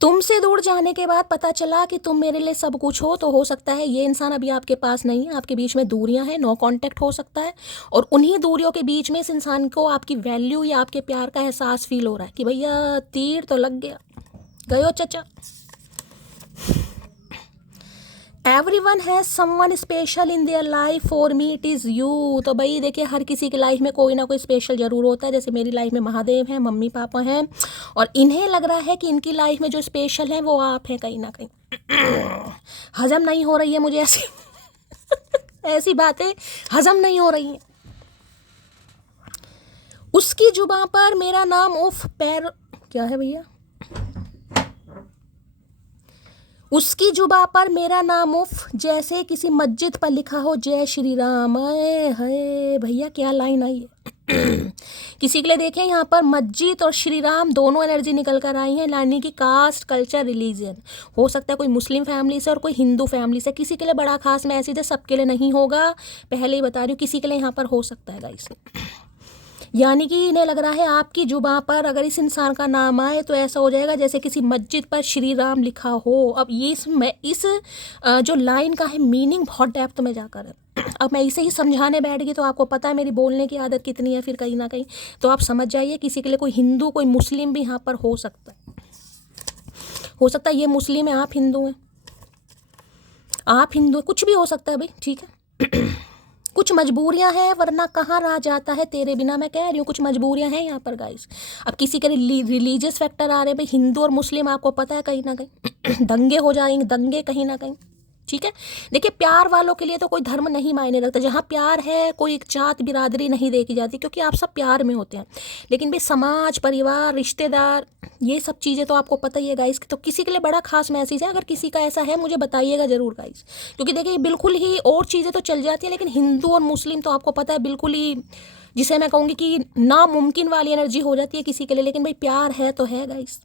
तुमसे दूर जाने के बाद पता चला कि तुम मेरे लिए सब कुछ हो, तो हो सकता है ये इंसान अभी आपके पास नहीं है, आपके बीच में दूरियां हैं, नो कांटेक्ट हो सकता है, और उन्हीं दूरियों के बीच में इस इंसान को आपकी वैल्यू या आपके प्यार का एहसास फील हो रहा है कि भैया तीर तो लग गया, गयो चचा। Everyone has someone special in their life, for me it is you. तो भाई देखिए हर किसी की लाइफ में कोई ना कोई स्पेशल ज़रूर होता है, जैसे मेरी लाइफ में महादेव हैं, मम्मी पापा हैं, और इन्हें लग रहा है कि इनकी लाइफ में जो स्पेशल है वो आप हैं कहीं ना कहीं। हजम नहीं हो रही है मुझे ऐसी ऐसी बातें हजम नहीं हो रही हैं। उसकी जुबां पर मेरा नाम उफ पैर, क्या है भैया, उसकी जुबा पर मेरा नाम उफ जैसे किसी मस्जिद पर लिखा हो जय श्री राम। है भैया क्या लाइन आई है। किसी के लिए देखें यहाँ पर मस्जिद और श्री राम दोनों एनर्जी निकल कर आई हैं, यानी कि कास्ट कल्चर रिलीजन। हो सकता है कोई मुस्लिम फैमिली से और कोई हिंदू फैमिली से, किसी के लिए बड़ा खास मैसेज है, सबके लिए नहीं होगा, पहले ही बता रही हूँ, किसी के लिए यहाँ पर हो सकता है गाइस। यानी कि इन्हें लग रहा है आपकी जुबां पर अगर इस इंसान का नाम आए तो ऐसा हो जाएगा जैसे किसी मस्जिद पर श्री राम लिखा हो। अब ये इस जो लाइन का है मीनिंग बहुत डेप्थ में जाकर है। अब मैं इसे ही समझाने बैठ गई तो आपको पता है मेरी बोलने की आदत कितनी है फिर कहीं ना कहीं, तो आप समझ जाइए किसी के लिए कोई हिंदू कोई मुस्लिम भी यहाँ पर हो सकता है। हो सकता है ये मुस्लिम है, आप हिंदू हैं, आप हिंदू, कुछ भी हो सकता है भाई, ठीक है। कुछ मजबूरियां हैं वरना कहाँ रह जाता है तेरे बिना, मैं कह रही हूँ कुछ मजबूरियां हैं यहाँ पर गाइस। अब किसी के रिलीजियस फैक्टर आ रहे हैं भाई, हिंदू और मुस्लिम आपको पता है कहीं ना कहीं दंगे हो जाएंगे, दंगे कहीं ना कहीं, ठीक है। देखिए प्यार वालों के लिए तो कोई धर्म नहीं मायने रखता, जहाँ प्यार है कोई जात बिरादरी नहीं देखी जाती, क्योंकि आप सब प्यार में होते हैं। लेकिन भाई समाज परिवार रिश्तेदार ये सब चीज़ें तो आपको पता ही है गाइस। तो किसी के लिए बड़ा खास मैसेज है, अगर किसी का ऐसा है मुझे बताइएगा ज़रूर गाइस, क्योंकि देखिए बिल्कुल ही और चीज़ें तो चल जाती है, लेकिन हिंदू और मुस्लिम तो आपको पता है बिल्कुल ही, जिसे मैं कहूँगी कि नामुमकिन वाली एनर्जी हो जाती है किसी के लिए। लेकिन भाई प्यार है तो है गाइस।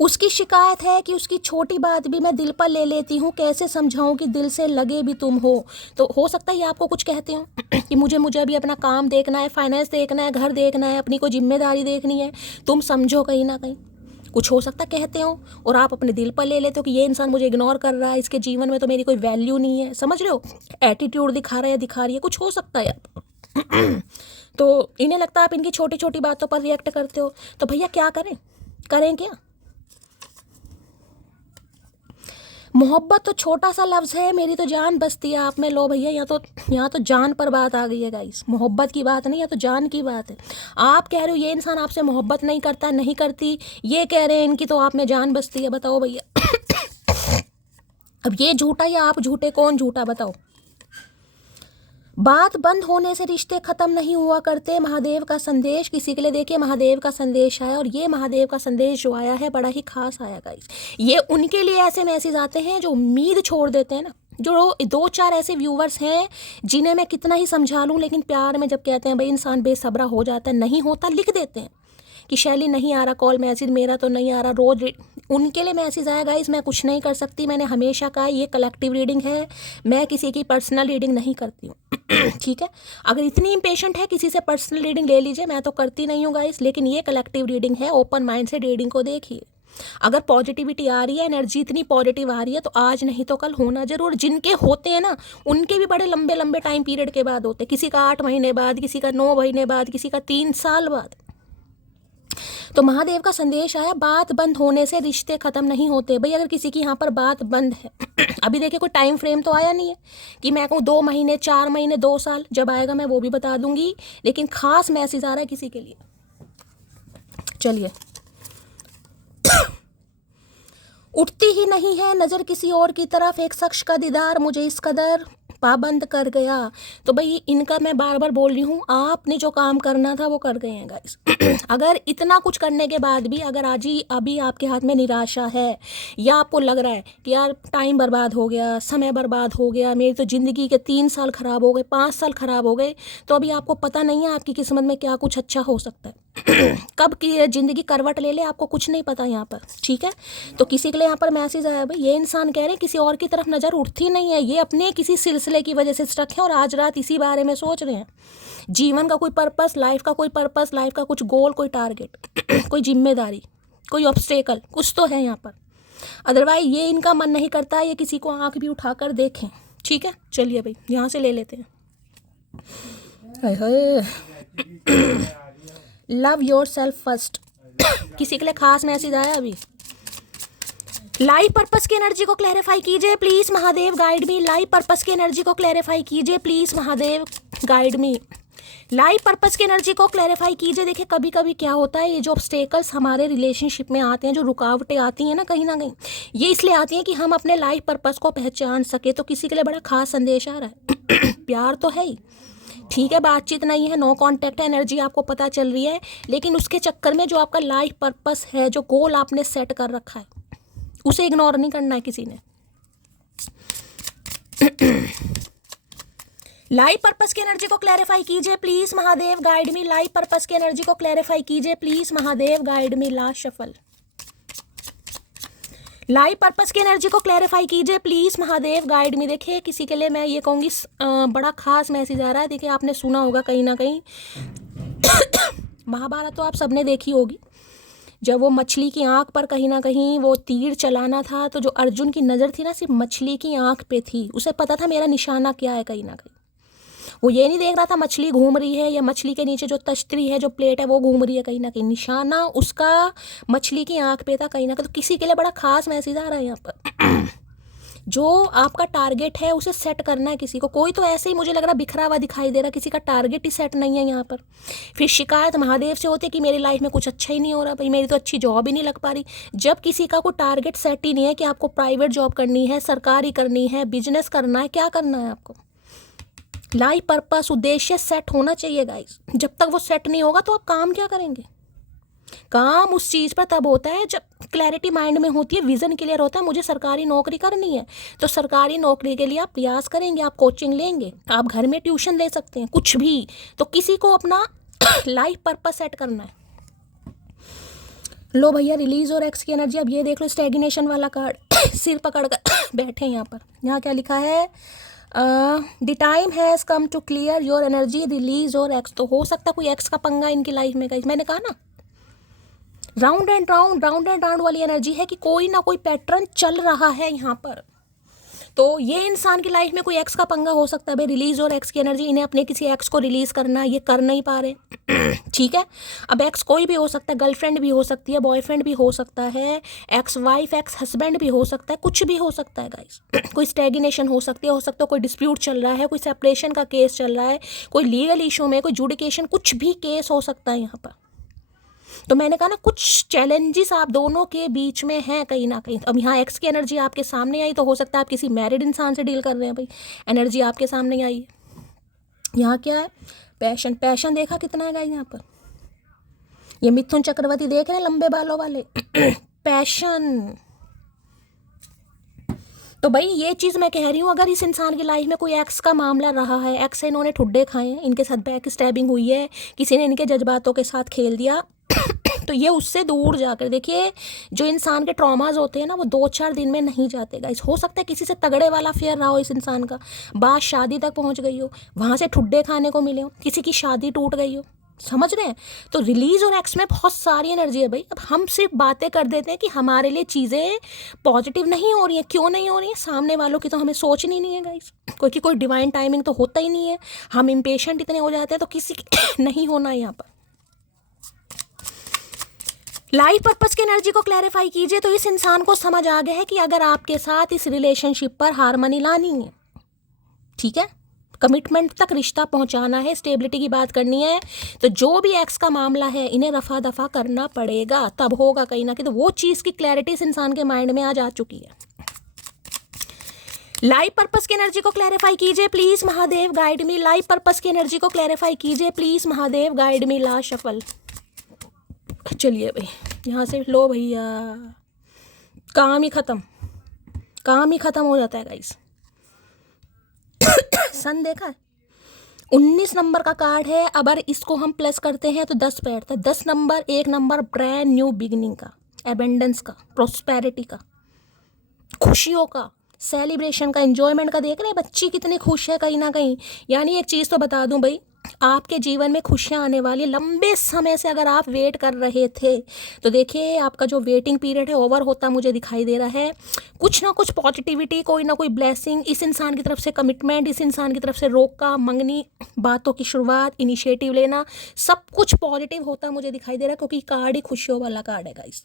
उसकी शिकायत है कि उसकी छोटी बात भी मैं दिल पर ले लेती हूँ, कैसे समझाऊँ कि दिल से लगे भी तुम हो। तो हो सकता है ये आपको कुछ कहते हो कि मुझे अभी अपना काम देखना है, फाइनेंस देखना है, घर देखना है, अपनी कोई जिम्मेदारी देखनी है, तुम समझो कहीं ना कहीं, कुछ हो सकता कहते हो, और आप अपने दिल पर ले लेते हो कि ये इंसान मुझे इग्नोर कर रहा है, इसके जीवन में तो मेरी कोई वैल्यू नहीं है, समझ रहे हो, एटीट्यूड दिखा रहा है दिखा रही है, कुछ हो सकता है आप। तो इन्हें लगता है आप इनकी छोटी छोटी बातों पर रिएक्ट करते हो। तो भैया क्या करें, करें क्या। मोहब्बत तो छोटा सा लफ्ज़ है, मेरी तो जान बसती है आप में, लो भैया यहाँ तो जान पर बात आ गई है गाइस, मोहब्बत की बात नहीं है तो जान की बात है। आप कह रहे हो ये इंसान आपसे मोहब्बत नहीं करता, नहीं करती, ये कह रहे हैं इनकी तो आप में जान बसती है, बताओ भैया। अब ये झूठा या आप झूठे, कौन झूठा बताओ। बात बंद होने से रिश्ते ख़त्म नहीं हुआ करते, महादेव का संदेश किसी के लिए देखिए, महादेव का संदेश आया, और ये महादेव का संदेश जो आया है बड़ा ही खास आया गाइस। ये उनके लिए ऐसे मैसेज आते हैं जो उम्मीद छोड़ देते हैं ना, जो दो चार ऐसे व्यूवर्स हैं जिन्हें मैं कितना ही समझा लूँ, लेकिन प्यार में जब कहते हैं भाई इंसान बेसब्रा हो जाता है, नहीं होता, लिख देते हैं कि शैली नहीं आ रहा कॉल मैसेज, मेरा तो नहीं आ रहा, रोज उनके लिए मैसेज आया गाइस। मैं कुछ नहीं कर सकती, मैंने हमेशा कहा ये कलेक्टिव रीडिंग है, मैं किसी की पर्सनल रीडिंग नहीं करती हूँ। ठीक है, अगर इतनी इम्पेशेंट है किसी से पर्सनल रीडिंग ले लीजिए, मैं तो करती नहीं हूँ गाइस, लेकिन ये कलेक्टिव रीडिंग है, ओपन माइंड से रीडिंग को देखिए। अगर पॉजिटिविटी आ रही है, एनर्जी इतनी पॉजिटिव आ रही है, तो आज नहीं तो कल होना जरूर। जिनके होते हैं ना उनके भी बड़े लंबे लंबे टाइम पीरियड के बाद होते हैं, किसी का 8 महीने बाद, किसी का 9 महीने बाद, किसी का 3 साल बाद। तो महादेव का संदेश आया, बात बंद होने से रिश्ते खत्म नहीं होते। भाई अगर किसी की यहाँ पर बात बंद है अभी देखिए कोई टाइम फ्रेम तो आया नहीं है कि मैं कहूँ 2 महीने 4 महीने 2 साल, जब आएगा मैं वो भी बता दूंगी, लेकिन खास मैसेज आ रहा है किसी के लिए। चलिए उठती ही नहीं है नज़र किसी और की तरफ, एक शख्स का दीदार मुझे इस कदर पाबंद कर गया। तो भाई इनका मैं बार बार बोल रही हूँ, आपने जो काम करना था वो कर गए हैं गाइस। अगर इतना कुछ करने के बाद भी अगर आज ही अभी आपके हाथ में निराशा है, या आपको लग रहा है कि यार टाइम बर्बाद हो गया, समय बर्बाद हो गया, मेरी तो ज़िंदगी के 3 साल ख़राब हो गए, 5 साल ख़राब हो गए, तो अभी आपको पता नहीं है आपकी किस्मत में क्या कुछ अच्छा हो सकता है। कब की ज़िंदगी करवट ले ले आपको कुछ नहीं पता यहाँ पर, ठीक है। तो किसी के लिए यहाँ पर मैसेज आया, भाई ये इंसान कह रहे हैं किसी और की तरफ नज़र उठती नहीं है, ये अपने किसी सिलसिले की वजह से स्टक है और आज रात इसी बारे में सोच रहे हैं। जीवन का कोई पर्पस, लाइफ का कोई पर्पस, लाइफ का कुछ गोल, कोई टारगेट, कोई जिम्मेदारी, कोई ऑब्स्टेकल कुछ तो है यहाँ पर। अदरवाइज ये इनका मन नहीं करता ये किसी को आँख भी उठाकर देखें, ठीक है। चलिए भाई यहाँ से ले लेते हैं। हाय हाय, लव योर सेल्फ फर्स्ट। किसी के लिए खास मैसेज आया अभी। लाइफ पर्पस की एनर्जी को क्लैरिफाई कीजिए please Mahadev, guide me. Life purpose की एनर्जी को क्लैरिफाई कीजिए please Mahadev, guide me. Life purpose की एनर्जी को क्लैरिफाई कीजिए। देखिए कभी कभी क्या होता है, ये जो ऑब्स्टेकल्स हमारे रिलेशनशिप में आते हैं, जो रुकावटें आती हैं ना कहीं ये इसलिए आती हैं कि हम अपने लाइफ पर्पस को पहचान सके। तो किसी के लिए बड़ा खास संदेश आ रहा है। प्यार तो है ही, ठीक है, बातचीत नहीं है, नो कांटेक्ट है, एनर्जी आपको पता चल रही है, लेकिन उसके चक्कर में जो आपका लाइफ पर्पस है, जो गोल आपने सेट कर रखा है, उसे इग्नोर नहीं करना है किसी ने। लाइफ पर्पस की एनर्जी को क्लैरिफाई कीजिए please Mahadev, guide me. Life purpose की एनर्जी को क्लैरिफाई कीजिए please Mahadev, guide me. Last shuffle. Life purpose की एनर्जी को क्लैरिफाई कीजिए प्लीज महादेव, गाइड मी। देखिए किसी के लिए मैं ये कहूँगी बड़ा खास मैसेज आ रहा है। देखिए आपने सुना होगा कहीं ना कहीं महाभारत तो आप सबने देखी होगी, जब वो मछली की आंख पर कहीं ना कहीं वो तीर चलाना था, तो जो अर्जुन की नज़र थी ना सिर्फ मछली की आंख पे थी, उसे पता था मेरा निशाना क्या है। कहीं ना कहीं वो ये नहीं देख रहा था मछली घूम रही है या मछली के नीचे जो तश्तरी है, जो प्लेट है वो घूम रही है, कहीं ना कहीं निशाना उसका मछली की आंख पे था कहीं ना कहीं। तो किसी के लिए बड़ा खास मैसेज आ रहा है यहाँ पर। जो आपका टारगेट है उसे सेट करना है किसी को। कोई तो ऐसे ही मुझे लग रहा बिखरा हुआ दिखाई दे रहा, किसी का टारगेट ही सेट नहीं है यहाँ पर। फिर शिकायत महादेव से होती है कि मेरी लाइफ में कुछ अच्छा ही नहीं हो रहा, भाई मेरी तो अच्छी जॉब ही नहीं लग पा रही। जब किसी का कोई टारगेट सेट ही नहीं है कि आपको प्राइवेट जॉब करनी है, सरकारी करनी है, बिजनेस करना है, क्या करना है आपको, लाइफ पर्पस उद्देश्य सेट होना चाहिए गाइस। जब तक वो सेट नहीं होगा तो आप काम क्या करेंगे। काम उस चीज़ पर तब होता है जब क्लैरिटी माइंड में होती है, विज़न क्लियर होता है, मुझे सरकारी नौकरी करनी है। तो सरकारी नौकरी के लिए आप प्रयास करेंगे, आप कोचिंग लेंगे, आप घर में ट्यूशन ले सकते हैं, कुछ भी। तो किसी को अपना लाइफ पर्पस सेट करना है। लो भैया रिलीज और एक्स की एनर्जी। अब ये देख लो स्टैग्नेशन वाला कार्ड सिर पकड़ कर बैठे हैं यहाँ पर। यहाँ क्या लिखा है, the time has come to clear your energy, release और एक्स। तो हो सकता कोई एक्स का पंगा इनकी लाइफ में। गाइस मैंने कहा ना राउंड एंड राउंड वाली एनर्जी है कि कोई ना कोई पैटर्न चल रहा है यहाँ पर। तो ये इंसान की लाइफ में कोई एक्स का पंगा हो सकता है। भाई रिलीज और एक्स की एनर्जी, इन्हें अपने किसी एक्स को रिलीज करना है, ये कर नहीं पा रहे। ठीक है, अब एक्स कोई भी हो सकता है, गर्लफ्रेंड भी हो सकती है, बॉयफ्रेंड भी हो सकता है, एक्स वाइफ, एक्स हस्बैंड भी हो सकता है, कुछ भी हो सकता है गाइस। कोई स्टैग्नेशन हो सकती है, हो सकता है कोई डिस्प्यूट चल रहा है, कोई सेपरेशन का केस चल रहा है, कोई लीगल इशू में, कोई जुडिकेशन, कुछ भी केस हो सकता है यहाँ पर। तो मैंने कहा ना कुछ चैलेंजेस आप दोनों के बीच में हैं कहीं ना कहीं। अब यहाँ एक्स की एनर्जी आपके सामने आई, तो हो सकता है आप किसी मैरिड इंसान से डील कर रहे हैं। भाई एनर्जी आपके सामने आई है। यहाँ क्या है, पैशन। पैशन देखा कितना है गाइस यहाँ पर। ये मिथुन चक्रवर्ती देख रहे हैं लंबे बालों वाले पैशन। तो भाई ये चीज़ मैं कह रही हूँ, अगर इस इंसान की लाइफ में कोई एक्स का मामला रहा है, एक्स से इन्होंने ठुड्डे खाए हैं, इनके साथ बैक स्टैबिंग हुई है, किसी ने इनके जज्बातों के साथ खेल दिया तो ये उससे दूर जाकर, देखिए जो इंसान के ट्रॉमाज होते हैं ना वो 2-4 दिन में नहीं जाते गाइस। हो सकता है किसी से तगड़े वाला अफेयर रहा हो इस इंसान का, बात शादी तक पहुंच गई हो, वहाँ से ठुड्डे खाने को मिले हो, किसी की शादी टूट गई हो, समझ रहे हैं। तो रिलीज और एक्स में बहुत सारी एनर्जी है भाई। अब हम सिर्फ बातें कर देते हैं कि हमारे लिए चीज़ें पॉजिटिव नहीं हो रही हैं, क्यों नहीं हो रही हैं, सामने वालों की तो हमें सोचनी नहीं है गाइस। कोई डिवाइन टाइमिंग तो होता ही नहीं है, हम इम्पेशेंट इतने हो जाते हैं, तो किसी की नहीं होना है यहाँ पर। लाइफ पर्पस की एनर्जी को क्लैरिफाई कीजिए। तो इस इंसान को समझ आ गया है कि अगर आपके साथ इस रिलेशनशिप पर हार्मनी लानी है, ठीक है, कमिटमेंट तक रिश्ता पहुंचाना है, स्टेबिलिटी की बात करनी है, तो जो भी एक्स का मामला है इन्हें रफा दफा करना पड़ेगा, तब होगा कहीं ना कहीं। तो वो चीज़ की क्लैरिटी इस इंसान के माइंड में आज आ चुकी है। लाइफ पर्पस की एनर्जी को क्लैरिफाई कीजिए please Mahadev, guide me. Life purpose की एनर्जी को क्लैरिफाई कीजिए please Mahadev, guide me. Last shuffle. चलिए भाई यहाँ से लो भैया, काम ही खत्म हो जाता है गाइस। सन देखा है, 19 नंबर का कार्ड है। अगर इसको हम प्लस करते हैं तो 10 बैठता है। 10 number, 1 number brand new beginning का, एबेंडेंस का, प्रोस्पेरिटी का, खुशियों का, सेलिब्रेशन का, एंजॉयमेंट का। देख रहे हैं बच्ची कितनी खुश है कहीं ना कहीं। यानी एक चीज़ तो बता दूं भाई, आपके जीवन में खुशियां आने वाली। लंबे समय से अगर आप वेट कर रहे थे तो देखिए आपका जो वेटिंग पीरियड है ओवर होता मुझे दिखाई दे रहा है। कुछ ना कुछ पॉजिटिविटी, कोई ना कोई ब्लेसिंग इस इंसान की तरफ से, कमिटमेंट इस इंसान की तरफ से, रोका मंगनी, बातों की शुरुआत, इनिशिएटिव लेना, सब कुछ पॉजिटिव होता मुझे दिखाई दे रहा है, क्योंकि कार्ड ही खुशियों वाला कार्ड है गाइस।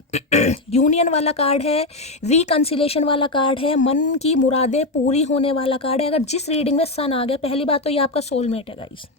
यूनियन वाला कार्ड है, रिकंसिलेशन वाला कार्ड है, मन की मुरादें पूरी होने वाला कार्ड है। अगर जिस रीडिंग में सन आ गया, पहली बात तो ये आपका सोलमेट है गाइस।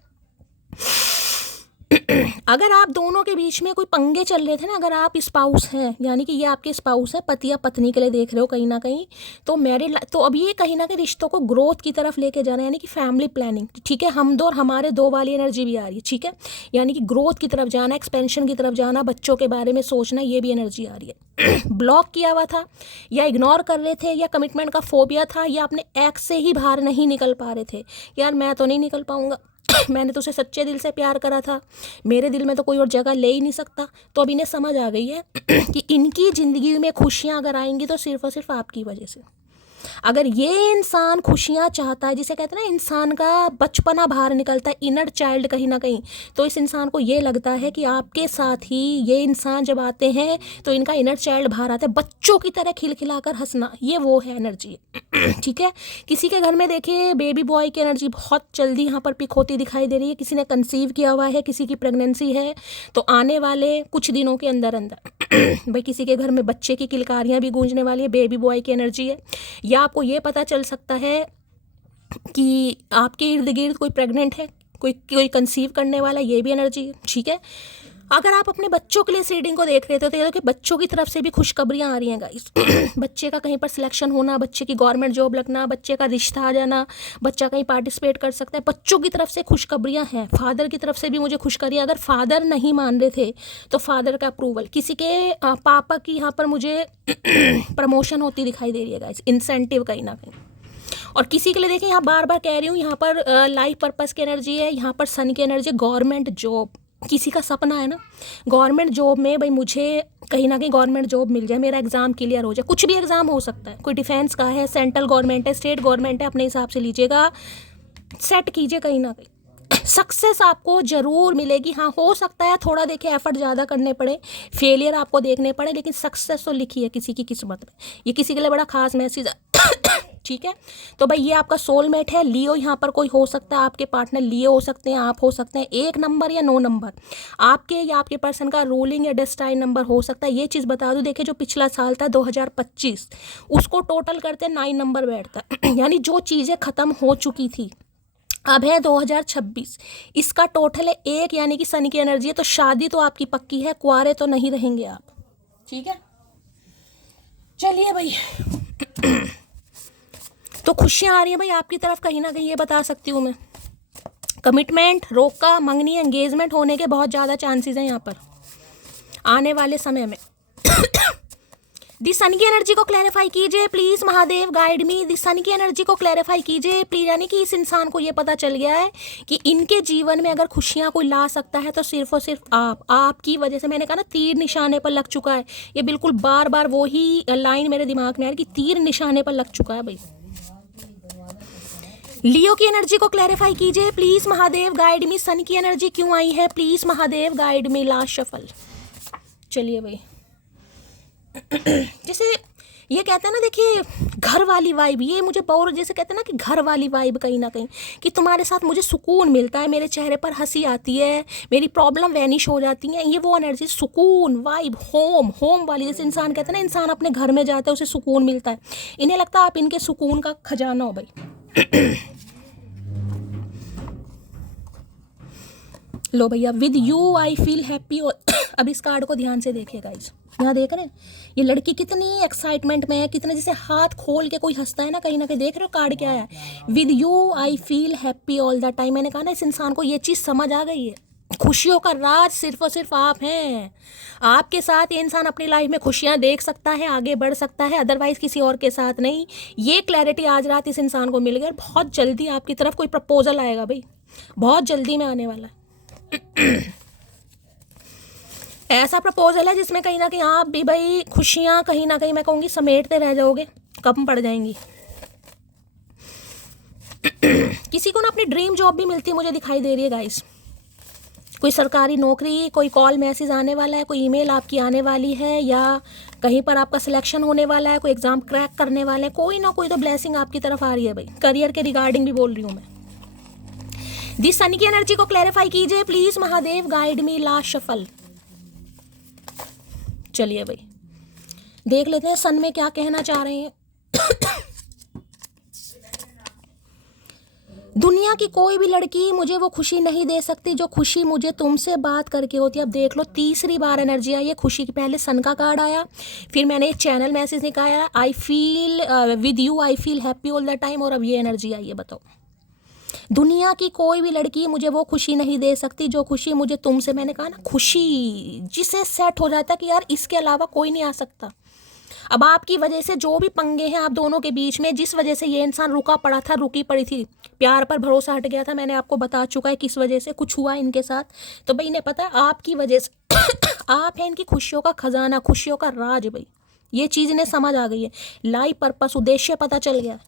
अगर आप दोनों के बीच में कोई पंगे चल रहे थे ना, अगर आप स्पाउस हैं, यानी कि ये आपके स्पाउस है, पति या पत्नी के लिए देख रहे हो कहीं ना कहीं, तो मैरिड, तो अब ये कहीं ना कहीं रिश्तों को ग्रोथ की तरफ लेके जाना है, यानी कि फैमिली प्लानिंग, ठीक है। हम दो और हमारे दो वाली एनर्जी भी आ रही है, ठीक है। यानी कि ग्रोथ की तरफ जाना, एक्सपेंशन की तरफ जाना, बच्चों के बारे में सोचना, ये भी एनर्जी आ रही है। ब्लॉक किया हुआ था या इग्नोर कर रहे थे, या कमिटमेंट का फोबिया था, या अपने एक्स से ही बाहर नहीं निकल पा रहे थे, यार मैं तो नहीं निकल पाऊंगा, मैंने तो उसे सच्चे दिल से प्यार करा था, मेरे दिल में तो कोई और जगह ले ही नहीं सकता। तो अब इन्हें समझ आ गई है कि इनकी ज़िंदगी में खुशियाँ अगर आएंगी तो सिर्फ और सिर्फ आपकी वजह से। अगर ये इंसान खुशियाँ चाहता है, जिसे कहते हैं ना इंसान का बचपना बाहर निकलता है, इनर चाइल्ड कहीं ना कहीं, तो इस इंसान को ये लगता है कि आपके साथ ही ये इंसान जब आते हैं तो इनका इनर चाइल्ड बाहर आता है, बच्चों की तरह खिलखिलाकर हंसना, ये वो है एनर्जी। ठीक है, किसी के घर में देखिए बेबी बॉय की एनर्जी बहुत जल्दी यहाँ पर पिक होती दिखाई दे रही है, किसी ने कंसीव किया हुआ है, किसी की प्रेगनेंसी है, तो आने वाले कुछ दिनों के अंदर भाई किसी के घर में बच्चे की किलकारियाँ भी गूंजने वाली है, बेबी बॉय की एनर्जी है। या आपको ये पता चल सकता है कि आपके इर्द गिर्द कोई प्रेग्नेंट है, कोई कंसीव करने वाला, ये भी एनर्जी है, ठीक है। अगर आप अपने बच्चों के लिए इस रीडिंग को देख रहे थे तो ये देखिए बच्चों की तरफ से भी खुशखबरियाँ आ रही हैं गाइस। बच्चे का कहीं पर सिलेक्शन होना, बच्चे की गवर्नमेंट जॉब लगना, बच्चे का रिश्ता आ जाना, बच्चा कहीं पार्टिसिपेट कर सकता है, बच्चों की तरफ से खुशखबरियाँ हैं। फादर की तरफ से भी मुझे खुशखबरियाँ, अगर फादर नहीं मान रहे थे तो फादर का अप्रूवल, किसी के पापा की यहाँ पर मुझे प्रमोशन होती दिखाई दे रही है गाइस, इंसेंटिव कहीं ना कहीं। और किसी के लिए देखिए यहाँ बार बार कह रही हूँ, यहाँ पर लाइफ पर्पस की एनर्जी है, यहाँ पर सन की एनर्जी, गवर्नमेंट जॉब, किसी का सपना है ना गवर्नमेंट जॉब में, भाई मुझे कहीं ना कहीं गवर्नमेंट जॉब मिल जाए, मेरा एग्ज़ाम क्लियर हो जाए, कुछ भी एग्ज़ाम हो सकता है, कोई डिफेंस का है, सेंट्रल गवर्नमेंट है, स्टेट गवर्नमेंट है, अपने हिसाब से लीजिएगा, सेट कीजिए कहीं ना कहीं, सक्सेस आपको ज़रूर मिलेगी। हाँ, हो सकता है थोड़ा देखिए एफर्ट ज़्यादा करने पड़े, फेलियर आपको देखने पड़े, लेकिन सक्सेस तो लिखी है किसी की किस्मत में। ये किसी के लिए बड़ा खास मैसेज है। ठीक है, तो भाई ये आपका सोलमेट है। लियो यहाँ पर कोई हो सकता है, आपके पार्टनर लियो हो सकते हैं, आप हो सकते हैं, 1 नंबर या 9 नंबर आपके या आपके पर्सन का रूलिंग या डेस्टाइन नंबर हो सकता है। ये चीज़ बता दूं, देखिए जो पिछला साल था 2025, उसको टोटल करते 9 नंबर बैठता है। यानी जो चीज़ें ख़त्म हो चुकी थी, अब है 2026, इसका टोटल है 1, यानी कि शनि की एनर्जी है। तो शादी तो आपकी पक्की है, कुंवारे तो नहीं रहेंगे आप, ठीक है। चलिए भाई, तो खुशियाँ आ रही हैं भाई आपकी तरफ कहीं ना कहीं, ये बता सकती हूँ मैं। कमिटमेंट, रोका मंगनी, एंगेजमेंट होने के बहुत ज़्यादा चांसेस हैं यहाँ पर आने वाले समय में। दी सन की एनर्जी को क्लैरिफाई कीजिए please Mahadev, guide me. The sun की एनर्जी को क्लैरिफाई कीजिए प्लीज़। यानी कि इस इंसान को ये पता चल गया है कि इनके जीवन में अगर खुशियाँ कोई ला सकता है तो सिर्फ और सिर्फ आपकी वजह से। मैंने कहा ना तीर निशाने पर लग चुका है, ये बिल्कुल बार बार वो ही लाइन मेरे दिमाग में आ रही कि तीर निशाने पर लग चुका है भाई। लियो की एनर्जी को क्लैरिफाई कीजिए please Mahadev, guide me. Sun की एनर्जी क्यों आई है please Mahadev, guide me. Last shuffle. चलिए भाई, जैसे ये कहते हैं ना, देखिए घर वाली वाइब, ये मुझे बहुत जैसे कहते हैं ना कि घर वाली वाइब कहीं ना कहीं, कि तुम्हारे साथ मुझे सुकून मिलता है, मेरे चेहरे पर हंसी आती है, मेरी प्रॉब्लम वैनिश हो जाती है, ये वो एनर्जी, सुकून वाइब, होम होम वाली। जैसे इंसान कहते हैं ना, इंसान अपने घर में जाता है उसे सुकून मिलता है, इन्हें लगता है आप इनके सुकून का खजाना हो भाई। लो भैया, with you I feel happy. अब इस कार्ड को ध्यान से देखिएगा, इस यहाँ देख रहे हैं ये लड़की कितनी एक्साइटमेंट में है, कितने जैसे हाथ खोल के कोई हंसता है ना, कहीं देख रहे हो कार्ड क्या है, with you I feel happy all the time. मैंने कहा ना, इस इंसान को ये चीज़ समझ आ गई है, खुशियों का राज सिर्फ और सिर्फ आप हैं। आपके साथ ये इंसान अपनी लाइफ में खुशियाँ देख सकता है, आगे बढ़ सकता है, अदरवाइज किसी और के साथ नहीं। ये क्लैरिटी आज रात इस इंसान को मिल गई, बहुत जल्दी आपकी तरफ कोई प्रपोजल आएगा भाई, बहुत जल्दी में आने वाला है। ऐसा प्रपोजल है जिसमें कहीं ना कहीं आप भी भाई खुशियां कहीं ना कहीं मैं कहूँगी समेटते रह जाओगे, कम पड़ जाएंगी। किसी को ना अपनी ड्रीम जॉब भी मिलती मुझे दिखाई दे रही है गाइस, कोई सरकारी नौकरी, कोई कॉल मैसेज आने वाला है, कोई ईमेल आपकी आने वाली है, या कहीं पर आपका सिलेक्शन होने वाला है, कोई एग्जाम क्रैक करने वाले हैं, कोई ना कोई तो ब्लेसिंग आपकी तरफ आ रही है भाई। करियर के रिगार्डिंग भी बोल रही हूँ मैं। दिस सन की एनर्जी को क्लैरिफाई कीजिए please Mahadev, guide me last shuffle. चलिए भाई देख लेते हैं सन में क्या कहना चाह रहे हैं। दुनिया की कोई भी लड़की मुझे वो खुशी नहीं दे सकती जो खुशी मुझे तुमसे बात करके होती है। अब देख लो, तीसरी बार एनर्जी आई है खुशी की। पहले सन का कार्ड आया, फिर मैंने एक चैनल मैसेज निकाला, I feel with you I feel happy all the time, और अब ये एनर्जी आई है। बताओ, दुनिया की कोई भी लड़की मुझे वो खुशी नहीं दे सकती जो खुशी मुझे तुमसे। मैंने कहा ना, खुशी जिसे सेट हो जाता है कि यार इसके अलावा कोई नहीं आ सकता। अब आपकी वजह से जो भी पंगे हैं आप दोनों के बीच में, जिस वजह से ये इंसान रुका पड़ा था, रुकी पड़ी थी, प्यार पर भरोसा हट गया था, मैंने आपको बता चुका है किस वजह से कुछ हुआ इनके साथ। तो भाई इन्हें पता है आपकी वजह से आप हैं इनकी खुशियों का खजाना, खुशियों का राज भाई। ये चीज़ इन्हें समझ आ गई है, लाइफ पर्पस, उद्देश्य पता चल गया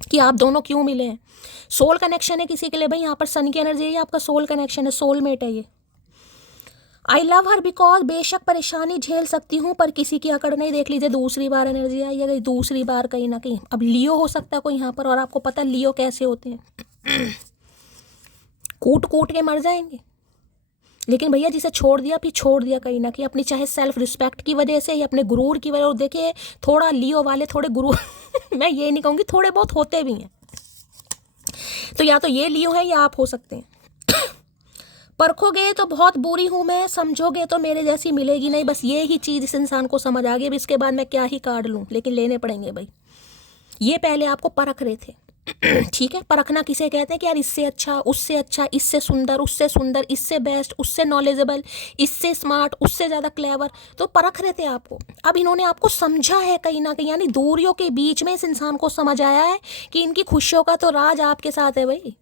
कि आप दोनों क्यों मिले हैं। सोल कनेक्शन है किसी के लिए भाई, यहाँ पर सन की एनर्जी है, आपका सोल कनेक्शन है, सोलमेट है ये। आई लव हर बिकॉज, बेशक परेशानी झेल सकती हूँ पर किसी की अकड़ नहीं। देख लीजिए दूसरी बार एनर्जी आई है, दूसरी बार कहीं ना कहीं अब लियो हो सकता है कोई यहाँ पर, और आपको पता है लियो कैसे होते हैं, कूट कूट के मर जाएंगे। लेकिन भैया जिसे छोड़ दिया फिर छोड़ दिया कहीं ना कहीं, अपनी चाहे सेल्फ रिस्पेक्ट की वजह से या अपने गुरूर की वजह। और देखिए थोड़ा लियो वाले थोड़े गुरूर मैं ये नहीं कहूँगी, थोड़े बहुत होते भी हैं। तो या तो ये लियो है या आप हो सकते हैं। परखोगे तो बहुत बुरी हूँ मैं, समझोगे तो मेरे जैसी मिलेगी नहीं। बस ये ही चीज़ इस इंसान को समझ आ गई। अब इसके बाद मैं क्या ही कार्ड लूँ, लेकिन लेने पड़ेंगे भाई। ये पहले आपको परख रहे थे ठीक है। परखना किसे कहते हैं कि यार इससे अच्छा, उससे अच्छा, इससे सुंदर, उससे सुंदर, इससे बेस्ट, उससे नॉलेजेबल, इससे स्मार्ट, उससे ज़्यादा क्लेवर। तो परख रहे थे आपको। अब इन्होंने आपको समझा है कहीं ना कहीं, यानी दूरियों के बीच में इस इंसान को समझ आया है कि इनकी खुशियों का तो राज आपके साथ है भाई।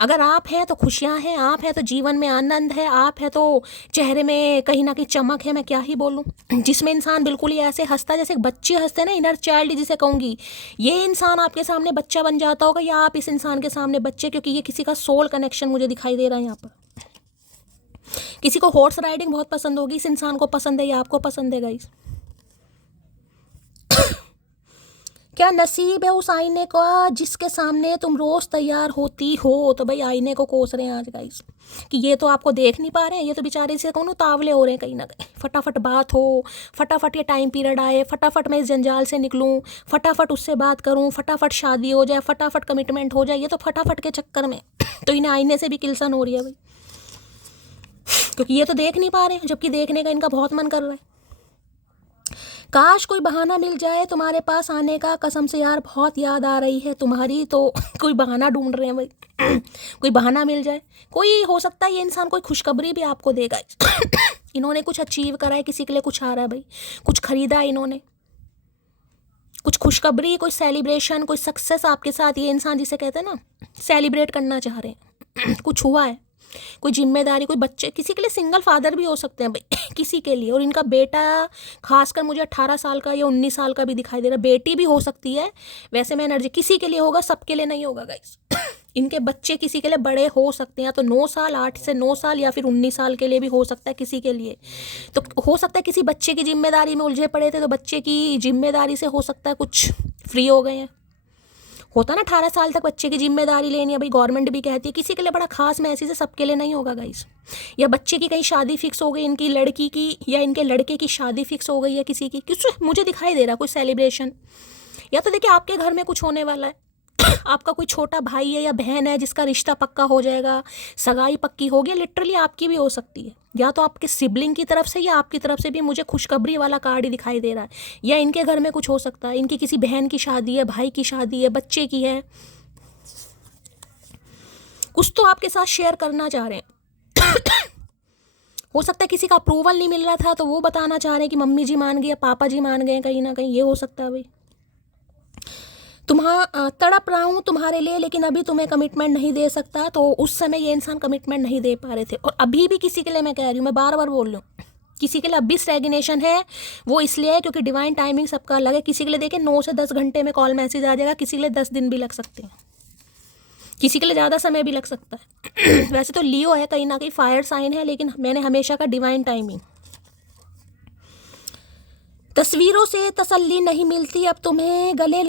अगर आप हैं तो खुशियाँ हैं, आप हैं तो जीवन में आनंद है, आप हैं तो चेहरे में कहीं ना कहीं चमक है। मैं क्या ही बोलूँ, जिसमें इंसान बिल्कुल ही ऐसे हंसता जैसे बच्चे हंसते ना, इनर चाइल्ड जिसे कहूँगी। ये इंसान आपके सामने बच्चा बन जाता होगा या आप इस इंसान के सामने बच्चे, क्योंकि ये किसी का सोल कनेक्शन मुझे दिखाई दे रहा है यहाँ पर। किसी को हॉर्स राइडिंग बहुत पसंद होगी, इस इंसान को पसंद है या आपको पसंद है गाइस। क्या नसीब है उस आईने का जिसके सामने तुम रोज तैयार होती हो। तो भाई आईने को कोस रहे हैं आज गाइस कि ये तो आपको देख नहीं पा रहे हैं, ये तो बेचारे से कौन उतावले हो रहे हैं कहीं ना कहीं। फटाफट बात हो, फटाफट ये टाइम पीरियड आए, फटाफट मैं इस जंजाल से निकलूं, फटाफट उससे बात करूं, फटाफट शादी हो जाए, फटाफट कमिटमेंट हो जाए। ये तो फटाफट के चक्कर में तो इन्हें आईने से भी किल्सन हो रही है भाई, क्योंकि ये तो देख नहीं पा रहे हैं, जबकि देखने का इनका बहुत मन कर रहा है। काश कोई बहाना मिल जाए तुम्हारे पास आने का, कसम से यार बहुत याद आ रही है तुम्हारी। तो कोई बहाना ढूंढ रहे हैं भाई कोई बहाना मिल जाए। कोई हो सकता है ये इंसान कोई खुशखबरी भी आपको देगा इन्होंने कुछ अचीव करा है, किसी के लिए कुछ आ रहा है भाई, कुछ खरीदा है इन्होंने, कुछ खुशखबरी, कोई सेलिब्रेशन, कोई सक्सेस आपके साथ ये इंसान जिसे कहते हैं ना सेलिब्रेट करना चाह रहे हैं कुछ हुआ है, कोई जिम्मेदारी, कोई बच्चे, किसी के लिए सिंगल फादर भी हो सकते हैं भाई किसी के लिए। और इनका बेटा खासकर मुझे 18 साल का या 19 साल का भी दिखाई दे रहा है, बेटी भी हो सकती है। वैसे मैं एनर्जी किसी के लिए होगा, सबके लिए नहीं होगा गाइस इनके बच्चे किसी के लिए बड़े हो सकते हैं, तो 9 साल, 8 से 9 साल या फिर 19 साल के लिए भी हो सकता है किसी के लिए। तो हो सकता है किसी बच्चे की जिम्मेदारी में उलझे पड़े थे, तो बच्चे की जिम्मेदारी से हो सकता है कुछ फ्री हो गए हैं। होता ना 18 साल तक बच्चे की जिम्मेदारी लेनी है भाई, गवर्नमेंट भी कहती है। किसी के लिए बड़ा खास मैसेज है, सबके लिए नहीं होगा गाइस। या बच्चे की कहीं शादी फिक्स हो गई, इनकी लड़की की या इनके लड़के की शादी फिक्स हो गई है किसी की, कुछ मुझे दिखाई दे रहा कोई सेलिब्रेशन। या तो देखिए आपके घर में कुछ होने वाला है, आपका कोई छोटा भाई है या बहन है जिसका रिश्ता पक्का हो जाएगा, सगाई पक्की हो गई, लिटरली आपकी भी हो सकती है। या तो आपके सिबलिंग की तरफ से या आपकी तरफ से भी मुझे खुशखबरी वाला कार्ड ही दिखाई दे रहा है। या इनके घर में कुछ हो सकता है, इनकी किसी बहन की शादी है, भाई की शादी है, बच्चे की है, कुछ तो आपके साथ शेयर करना चाह रहे हैं। हो सकता है किसी का अप्रूवल नहीं मिल रहा था, तो वो बताना चाह रहे हैं कि मम्मी जी मान गए या पापा जी मान गए, कहीं ना कहीं ये हो सकता है भाई। तड़प रहा हूँ तुम्हारे लिए, लेकिन अभी तुम्हें कमिटमेंट नहीं दे सकता। तो उस समय ये इंसान कमिटमेंट नहीं दे पा रहे थे, और अभी भी किसी के लिए मैं कह रही हूँ, मैं बार बार बोल रही हूँ, किसी के लिए अभी स्टैग्नेशन है। वो इसलिए है क्योंकि डिवाइन टाइमिंग सबका अलग है। किसी के लिए देखिए 9 से 10 घंटे में कॉल मैसेज आ जाएगा, किसी के लिए 10 दिन भी लग सकते हैं, किसी के लिए ज़्यादा समय भी लग सकता है। वैसे तो लियो है, कहीं ना कहीं फायर साइन है, लेकिन मैंने हमेशा का डिवाइन टाइमिंग। तस्वीरों से तसल्ली नहीं मिलती, अब तुम्हें गले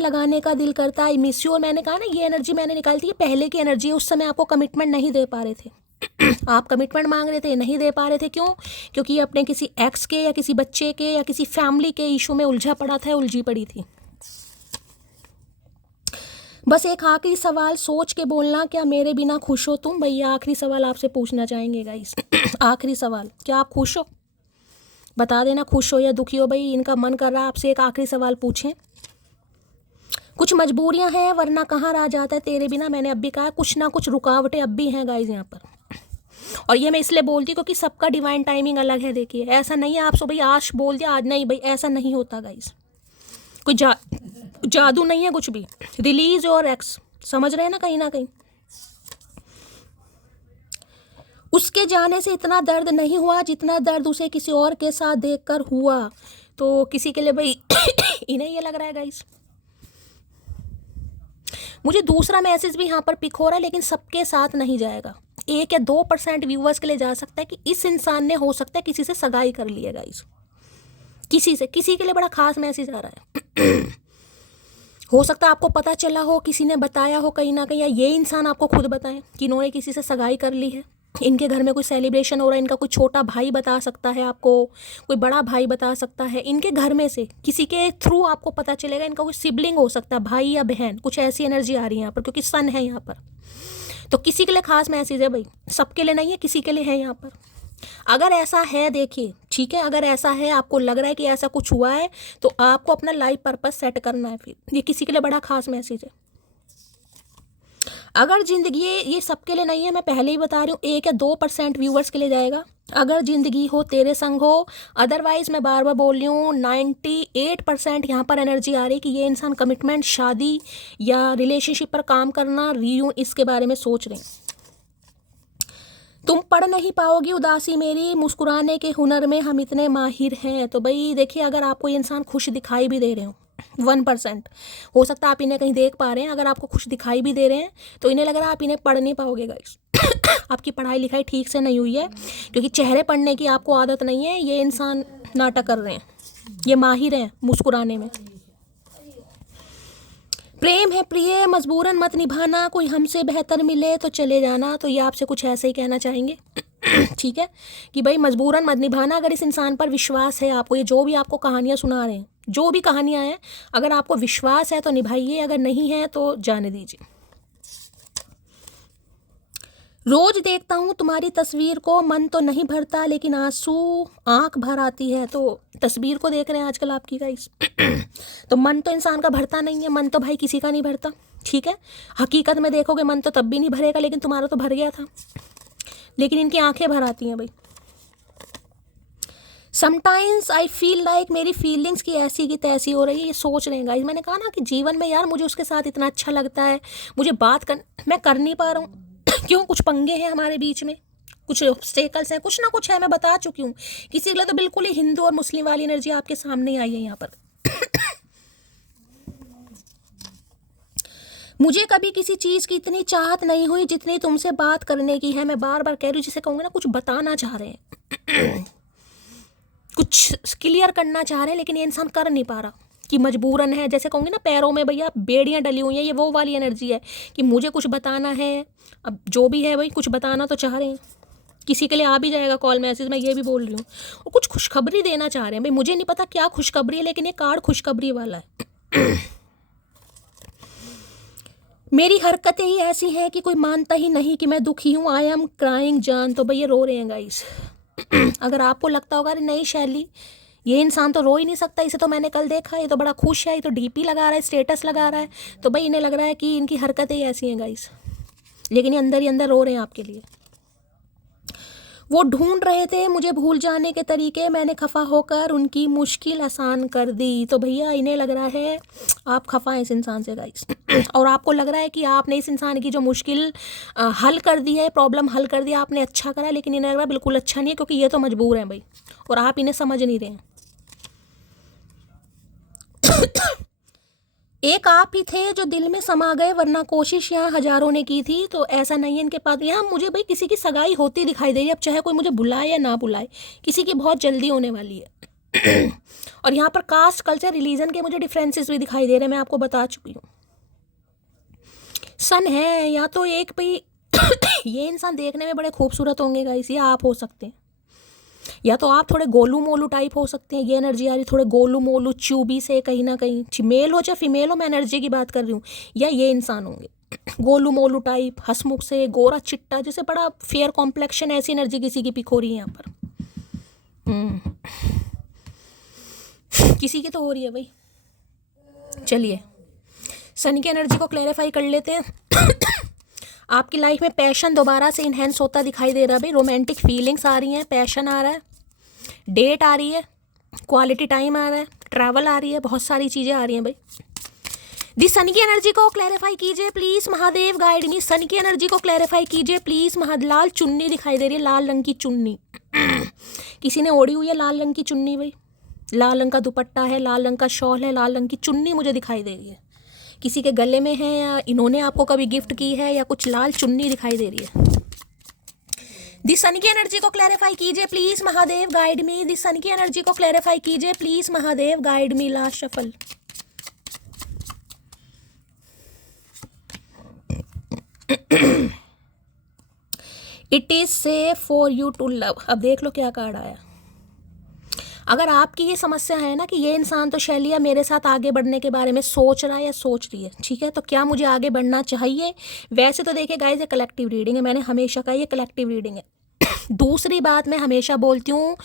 लगाने का दिल करता है। Miss you. और मैंने कहा ना, ये एनर्जी मैंने निकाली थी, ये पहले की एनर्जी है। उस समय आपको कमिटमेंट नहीं दे पा रहे थे। आप कमिटमेंट मांग रहे थे, नहीं दे पा रहे थे। क्यों? क्योंकि ये अपने किसी एक्स के या किसी बच्चे के या किसी फैमिली के इशू में उलझा पड़ा था, उलझी पड़ी थी। बस एक आखिरी सवाल सोच के बोलना, क्या मेरे बिना खुश हो तुम? भैया आखिरी सवाल आपसे पूछना चाहेंगे गाइस। आखिरी सवाल, क्या आप खुश हो? बता देना, खुश हो या दुखी हो भाई। इनका मन कर रहा है आपसे एक आखिरी सवाल पूछें। कुछ मजबूरियां हैं, वरना कहाँ रह जाता है तेरे बिना। मैंने अब भी कहा, कुछ ना कुछ रुकावटें अब भी हैं गाइज यहाँ पर। और ये मैं इसलिए बोलती हूँ क्योंकि सबका डिवाइन टाइमिंग अलग है। देखिए ऐसा नहीं है आप सो भाई आज बोल दिया आज नहीं, भाई ऐसा नहीं होता गाइज। कोई जादू नहीं है कुछ भी। रिलीज और एक्स, समझ रहे हैं ना कहीं ना कहीं। उसके जाने से इतना दर्द नहीं हुआ जितना दर्द उसे किसी और के साथ देखकर हुआ। तो किसी के लिए भाई इन्हें ये लग रहा है गाइस। मुझे दूसरा मैसेज भी यहाँ पर पिक हो रहा है, लेकिन सबके साथ नहीं जाएगा। 1 या 2% व्यूवर्स के लिए जा सकता है कि इस इंसान ने हो सकता है किसी से सगाई कर ली है गाइस। किसी से, किसी के लिए बड़ा खास मैसेज आ रहा है। हो सकता है आपको पता चला हो, किसी ने बताया हो कहीं ना कहीं, या ये इंसान आपको खुद बताएं कि इन्होंने किसी से सगाई कर ली है। इनके घर में कोई सेलिब्रेशन हो रहा है, इनका कोई छोटा भाई बता सकता है आपको, कोई बड़ा भाई बता सकता है। इनके घर में से किसी के थ्रू आपको पता चलेगा। इनका कोई सिबलिंग हो सकता है, भाई या बहन, कुछ ऐसी एनर्जी आ रही है यहाँ पर, क्योंकि सन है यहाँ पर। तो किसी के लिए खास मैसेज है भाई, सबके लिए नहीं है, किसी के लिए है यहाँ पर। अगर ऐसा है देखिए, ठीक है, अगर ऐसा है, आपको लग रहा है कि ऐसा कुछ हुआ है, तो आपको अपना लाइफ पर्पस सेट करना है। फिर ये किसी के लिए बड़ा खास मैसेज है। अगर जिंदगी, ये सबके लिए नहीं है, मैं पहले ही बता रही हूँ, 1 या 2% व्यूवर्स के लिए जाएगा। अगर जिंदगी हो तेरे संग हो, अदरवाइज मैं बार बार बोल रही हूँ 98% यहाँ पर एनर्जी आ रही है कि ये इंसान कमिटमेंट, शादी या रिलेशनशिप पर काम करना, इसके बारे में सोच रहे हैं। तुम पढ़ नहीं पाओगी उदासी मेरी, मुस्कुराने के हुनर में हम इतने माहिर हैं। तो भाई देखिए, अगर आपको ये इंसान खुश दिखाई भी दे रहे हो, 1% हो सकता है आप इन्हें कहीं देख पा रहे हैं। अगर आपको खुश दिखाई भी दे रहे हैं तो इन्हें लग रहा है आप इन्हें पढ़ नहीं पाओगे गाइस। आपकी पढ़ाई लिखाई ठीक से नहीं हुई है, क्योंकि चेहरे पढ़ने की आपको आदत नहीं है। ये इंसान नाटक कर रहे हैं, ये माहिर हैं मुस्कुराने में। प्रेम है प्रिय, मजबूरन मत निभाना, कोई हमसे बेहतर मिले तो चले जाना। तो ये आपसे कुछ ऐसे ही कहना चाहेंगे। ठीक है कि भाई मजबूरन मत निभाना। अगर इस इंसान पर विश्वास है आपको, ये जो भी आपको कहानियाँ सुना रहे हैं, जो भी कहानियाँ हैं, अगर आपको विश्वास है तो निभाइए, अगर नहीं है तो जाने दीजिए। रोज देखता हूँ तुम्हारी तस्वीर को, मन तो नहीं भरता लेकिन आंसू आंख भर आती है। तो तस्वीर को देख रहे हैं आजकल आपकी गाइस। तो मन तो इंसान का भरता नहीं है, मन तो भाई किसी का नहीं भरता। ठीक है, हकीकत में देखोगे मन तो तब भी नहीं भरेगा, लेकिन तुम्हारा तो भर गया था। लेकिन इनकी आंखें भर आती हैं भाई। समटाइम्स आई फील लाइक मेरी फीलिंग्स की ऐसी की तैसी हो रही है। ये सोच रहे हैं गाइस, मैंने कहा ना कि जीवन में यार मुझे उसके साथ इतना अच्छा लगता है, मुझे मैं कर नहीं पा रहा हूँ। क्यों? कुछ पंगे हैं हमारे बीच में, कुछ ऑब्स्टेकल्स हैं, कुछ ना कुछ है। मैं बता चुकी हूँ। किसी के लिए तो बिल्कुल ही हिंदू और मुस्लिम वाली एनर्जी आपके सामने आई है यहाँ पर। मुझे कभी किसी चीज़ की इतनी चाहत नहीं हुई जितनी तुमसे बात करने की है। मैं बार बार कह रही हूँ, जिसे कहूँगी ना, कुछ बताना चाह रहे हैं कुछ क्लियर करना चाह रहे हैं, लेकिन ये इंसान कर नहीं पा रहा कि मजबूरन है। जैसे कहूँगी ना, पैरों में भैया बेड़ियाँ डली हुई हैं, ये वो वाली एनर्जी है कि मुझे कुछ बताना है। अब जो भी है भाई, कुछ बताना तो चाह रहे हैं। किसी के लिए आ भी जाएगा कॉल मैसेज, मैं ये भी बोल रही हूँ। और कुछ खुशखबरी देना चाह रहे हैं भाई। मुझे नहीं पता क्या खुशखबरी है, लेकिन ये कार्ड खुशखबरी वाला है। मेरी हरकतें ही ऐसी हैं कि कोई मानता ही नहीं कि मैं दुखी हूँ। आई एम क्राइंग जान। तो भैया रो रहे हैं गाइस। अगर आपको लगता होगा अरे नहीं शैली, ये इंसान तो रो ही नहीं सकता, इसे तो मैंने कल देखा, ये तो बड़ा खुश है, ये तो डीपी लगा रहा है, स्टेटस लगा रहा है, तो भाई इन्हें लग रहा है कि इनकी हरकतें ही ऐसी हैं गाइस। लेकिन ये अंदर ही अंदर रो रहे हैं आपके लिए। वो ढूंढ रहे थे मुझे भूल जाने के तरीके, मैंने खफा होकर उनकी मुश्किल आसान कर दी। तो भैया इन्हें लग रहा है आप खफा हैं इस इंसान से गाइस। और आपको लग रहा है कि आपने इस इंसान की जो मुश्किल हल कर दी है, प्रॉब्लम हल कर दिया, आपने अच्छा करा। लेकिन इन्हें लग रहा है बिल्कुल अच्छा नहीं है, क्योंकि ये तो मजबूर हैं भाई, और आप इन्हें समझ नहीं रहे हैं। एक आप ही थे जो दिल में समा गए, वरना कोशिश यहाँ हजारों ने की थी। तो ऐसा नहीं है इनके पास। यहाँ मुझे भाई किसी की सगाई होती दिखाई दे रही है। अब चाहे कोई मुझे बुलाए या ना बुलाए, किसी की बहुत जल्दी होने वाली है। और यहाँ पर कास्ट, कल्चर, रिलीजन के मुझे डिफरेंसेस भी दिखाई दे रहे हैं, मैं आपको बता चुकी हूँ। सन है या तो एक भाई ये इंसान देखने में बड़े खूबसूरत होंगे गाइस, ये आप हो सकते हैं। या तो आप थोड़े गोलू मोलू टाइप हो सकते हैं, ये एनर्जी आ रही थोड़े गोलू मोलू च्यूबी से, कहीं ना कहीं मेल हो चाहे फीमेल हो, मैं एनर्जी की बात कर रही हूँ। या ये इंसान होंगे गोलू मोलू टाइप, हंसमुख से, गोरा चिट्टा, जैसे बड़ा फेयर कॉम्प्लेक्शन, ऐसी एनर्जी किसी की पिक हो रही है यहाँ पर। किसी की तो हो रही है भाई। चलिए सनी की एनर्जी को क्लैरिफाई कर लेते हैं। आपकी लाइफ में पैशन दोबारा से इन्हेंस होता दिखाई दे रहा है भाई। रोमांटिक फीलिंग्स आ रही हैं, पैशन आ रहा है, डेट आ रही है, क्वालिटी टाइम आ रहा है, ट्रैवल आ रही है, बहुत सारी चीज़ें आ रही हैं भाई। दी सन की एनर्जी को क्लैरिफाई कीजिए please Mahadev, guide me. Sun की एनर्जी को क्लैरिफाई कीजिए प्लीज़ महादेव। लाल चुन्नी दिखाई दे रही है, लाल रंग की चुन्नी। किसी ने ओढ़ी हुई है लाल रंग की चुन्नी भाई। लाल रंग का दुपट्टा है, लाल रंग का शॉल है, लाल रंग की चुन्नी मुझे दिखाई दे रही है। किसी के गले में है, या इन्होंने आपको कभी गिफ्ट की है, या कुछ लाल चुन्नी दिखाई दे रही है। दी सन की एनर्जी को क्लैरिफाई कीजिए please Mahadev, guide me. The sun की एनर्जी को क्लैरिफाई कीजिए please Mahadev, guide me. Last shuffle. It is safe for you to love. अब देख लो क्या कार्ड आया। अगर आपकी ये समस्या है ना कि ये इंसान तो शैलिया मेरे साथ आगे बढ़ने के बारे में सोच रहा है या सोच रही है, ठीक है, तो क्या मुझे आगे बढ़ना चाहिए? वैसे तो देखिए गाइस, ये कलेक्टिव रीडिंग है, मैंने हमेशा कहा ये कलेक्टिव रीडिंग है। दूसरी बात मैं हमेशा बोलती हूँ,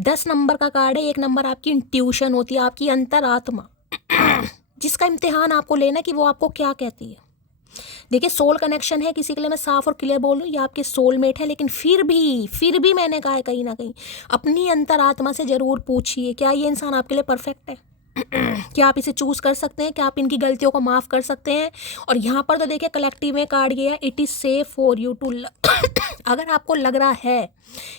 10 नंबर का कार्ड है, 1 नंबर आपकी इंट्यूशन होती है, आपकी अंतरात्मा, जिसका इम्तिहान आपको लेना कि वो आपको क्या कहती है। देखिए सोल कनेक्शन है, किसी के लिए मैं साफ और क्लियर बोल रही हूँ, ये आपके सोलमेट है। लेकिन फिर भी मैंने कहा है कहीं ना कहीं अपनी अंतरात्मा से ज़रूर पूछिए, क्या ये इंसान आपके लिए परफेक्ट है? क्या आप इसे चूज़ कर सकते हैं? क्या आप इनकी गलतियों को माफ़ कर सकते हैं? और यहाँ पर तो देखिए कलेक्टिव में कार्ड गया, it is safe for you to love. अगर आपको लग रहा है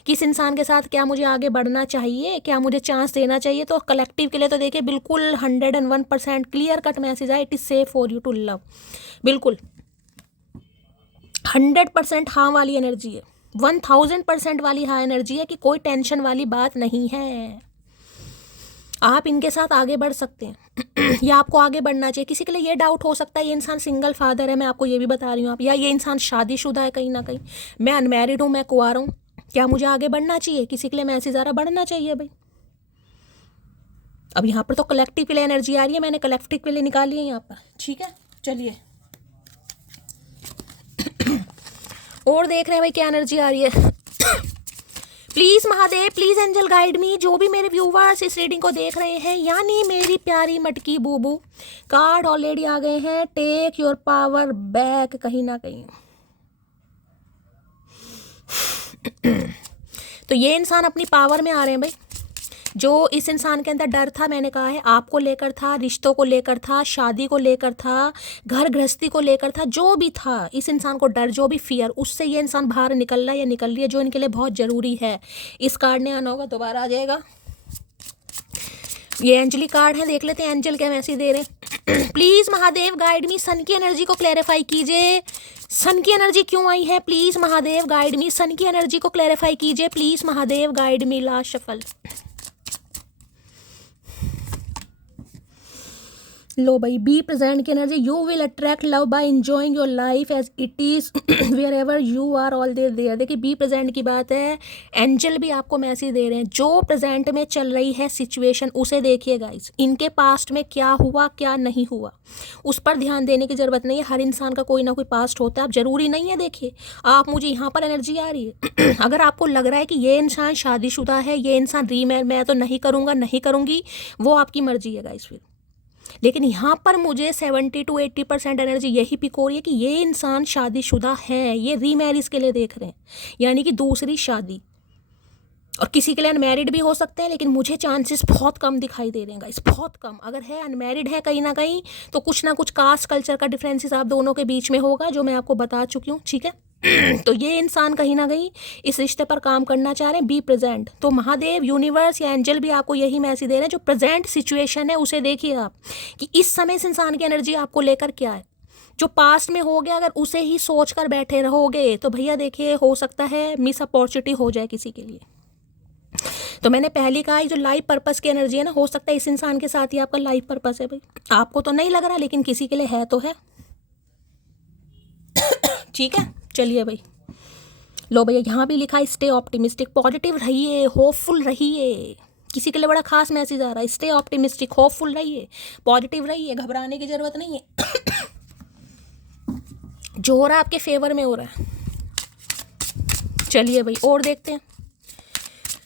कि इस इंसान के साथ क्या मुझे आगे बढ़ना चाहिए, क्या मुझे चांस देना चाहिए, तो कलेक्टिव के लिए तो देखिए बिल्कुल 101% क्लियर कट मैसेज है, it is safe for you to love. बिल्कुल 100% हाँ वाली एनर्जी है, 1000% वाली हाँ एनर्जी है कि कोई टेंशन वाली बात नहीं है। आप इनके साथ आगे बढ़ सकते हैं या आपको आगे बढ़ना चाहिए। किसी के लिए ये डाउट हो सकता है ये इंसान सिंगल फादर है, मैं आपको ये भी बता रही हूँ, आप, या ये इंसान शादीशुदा है कहीं ना कहीं, मैं अनमैरिड हूँ, मैं कुंवारा हूँ, क्या मुझे आगे बढ़ना चाहिए? किसी के लिए मैसेज आ रहा, बढ़ना चाहिए भाई। अब यहाँ पर तो कलेक्टिव के लिए एनर्जी आ रही है, मैंने कलेक्टिव के लिए निकाली है यहाँ पर, ठीक है। चलिए और देख रहे हैं भाई क्या एनर्जी आ रही है। Please Mahadev, please angel guide me. जो भी मेरे व्यूवर्स इस रीडिंग को देख रहे हैं, यानी मेरी प्यारी मटकी बूबू, कार्ड ऑलरेडी आ गए हैं, टेक योर पावर बैक। कहीं ना कहीं तो ये इंसान अपनी पावर में आ रहे हैं भाई। जो इस इंसान के अंदर डर था, मैंने कहा है, आपको लेकर था, रिश्तों को लेकर था, शादी को लेकर था, घर गृहस्थी को लेकर था, जो भी था इस इंसान को डर, जो भी फियर, उससे ये इंसान बाहर निकल रहा है या निकल रही है, जो इनके लिए बहुत ज़रूरी है। इस कार्ड ने आना होगा, दोबारा आ जाएगा। ये एंजली कार्ड है, देख लेते हैं एंजल क्या मैसेज दे रहे हैं। Please Mahadev guide me, sun की एनर्जी को क्लैरिफाई कीजिए। सन की एनर्जी क्यों आई है? Please Mahadev guide me, sun की एनर्जी को क्लैरिफाई कीजिए। Please Mahadev guide me. Last shuffle. लो भाई, बी प्रेजेंट की energy. You will attract love by enjoying your life as it is wherever you are all there. देखिए बी प्रेजेंट की बात है, एंजल भी आपको मैसेज दे रहे हैं। जो प्रेजेंट में चल रही है सिचुएशन उसे देखिए गाइस, इनके पास्ट में क्या हुआ क्या नहीं हुआ उस पर ध्यान देने की जरूरत नहीं है। हर इंसान का कोई ना कोई पास्ट होता है, आप जरूरी नहीं है। देखिए आप, मुझे यहाँ पर एनर्जी आ रही है अगर आपको लग रहा है कि ये इंसान शादीशुदा है, ये इंसान रीमैरिज, मैं तो नहीं करूँगा नहीं करूँगी, वो आपकी मर्जी है गाइस फिर। लेकिन यहाँ पर मुझे 70 to 80% एनर्जी यही पिक हो रही है कि ये इंसान शादीशुदा है, ये रीमैरिज के लिए देख रहे हैं, यानी कि दूसरी शादी। और किसी के लिए अनमैरिड भी हो सकते हैं, लेकिन मुझे चांसेस बहुत कम दिखाई दे रहे हैं गाइस, बहुत कम। अगर है अनमैरिड है कहीं ना कहीं, तो कुछ ना कुछ कास्ट कल्चर का डिफरेंसेस आप दोनों के बीच में होगा, जो मैं आपको बता चुकी हूँ, ठीक है। तो ये इंसान कहीं ना कहीं इस रिश्ते पर काम करना चाह रहे हैं। Be present. तो महादेव, यूनिवर्स या एंजल भी आपको यही मैसेज दे रहे हैं, जो प्रेजेंट सिचुएशन है उसे देखिए आप, कि इस समय इस इंसान की एनर्जी आपको लेकर क्या है। जो पास्ट में हो गया अगर उसे ही सोच कर बैठे रहोगे तो भैया देखिए हो सकता है मिस अपॉर्चुनिटी हो जाए किसी के लिए। तो मैंने पहले कहा जो लाइफ पर्पस की एनर्जी है ना, हो सकता है इस इंसान के साथ ही आपका लाइफ पर्पस है भाई। आपको तो नहीं लग रहा, लेकिन किसी के लिए है तो है, ठीक है। चलिए भाई, लो भैया यहाँ भी लिखा है स्टे ऑप्टिमिस्टिक, पॉजिटिव रहिए, होपफुल रहिए। किसी के लिए बड़ा खास मैसेज आ रहा है, स्टे ऑप्टिमिस्टिक, होपफुल रहिए, पॉजिटिव रहिए, घबराने की जरूरत नहीं है। जो हो रहा है आपके फेवर में हो रहा है। चलिए भाई और देखते हैं।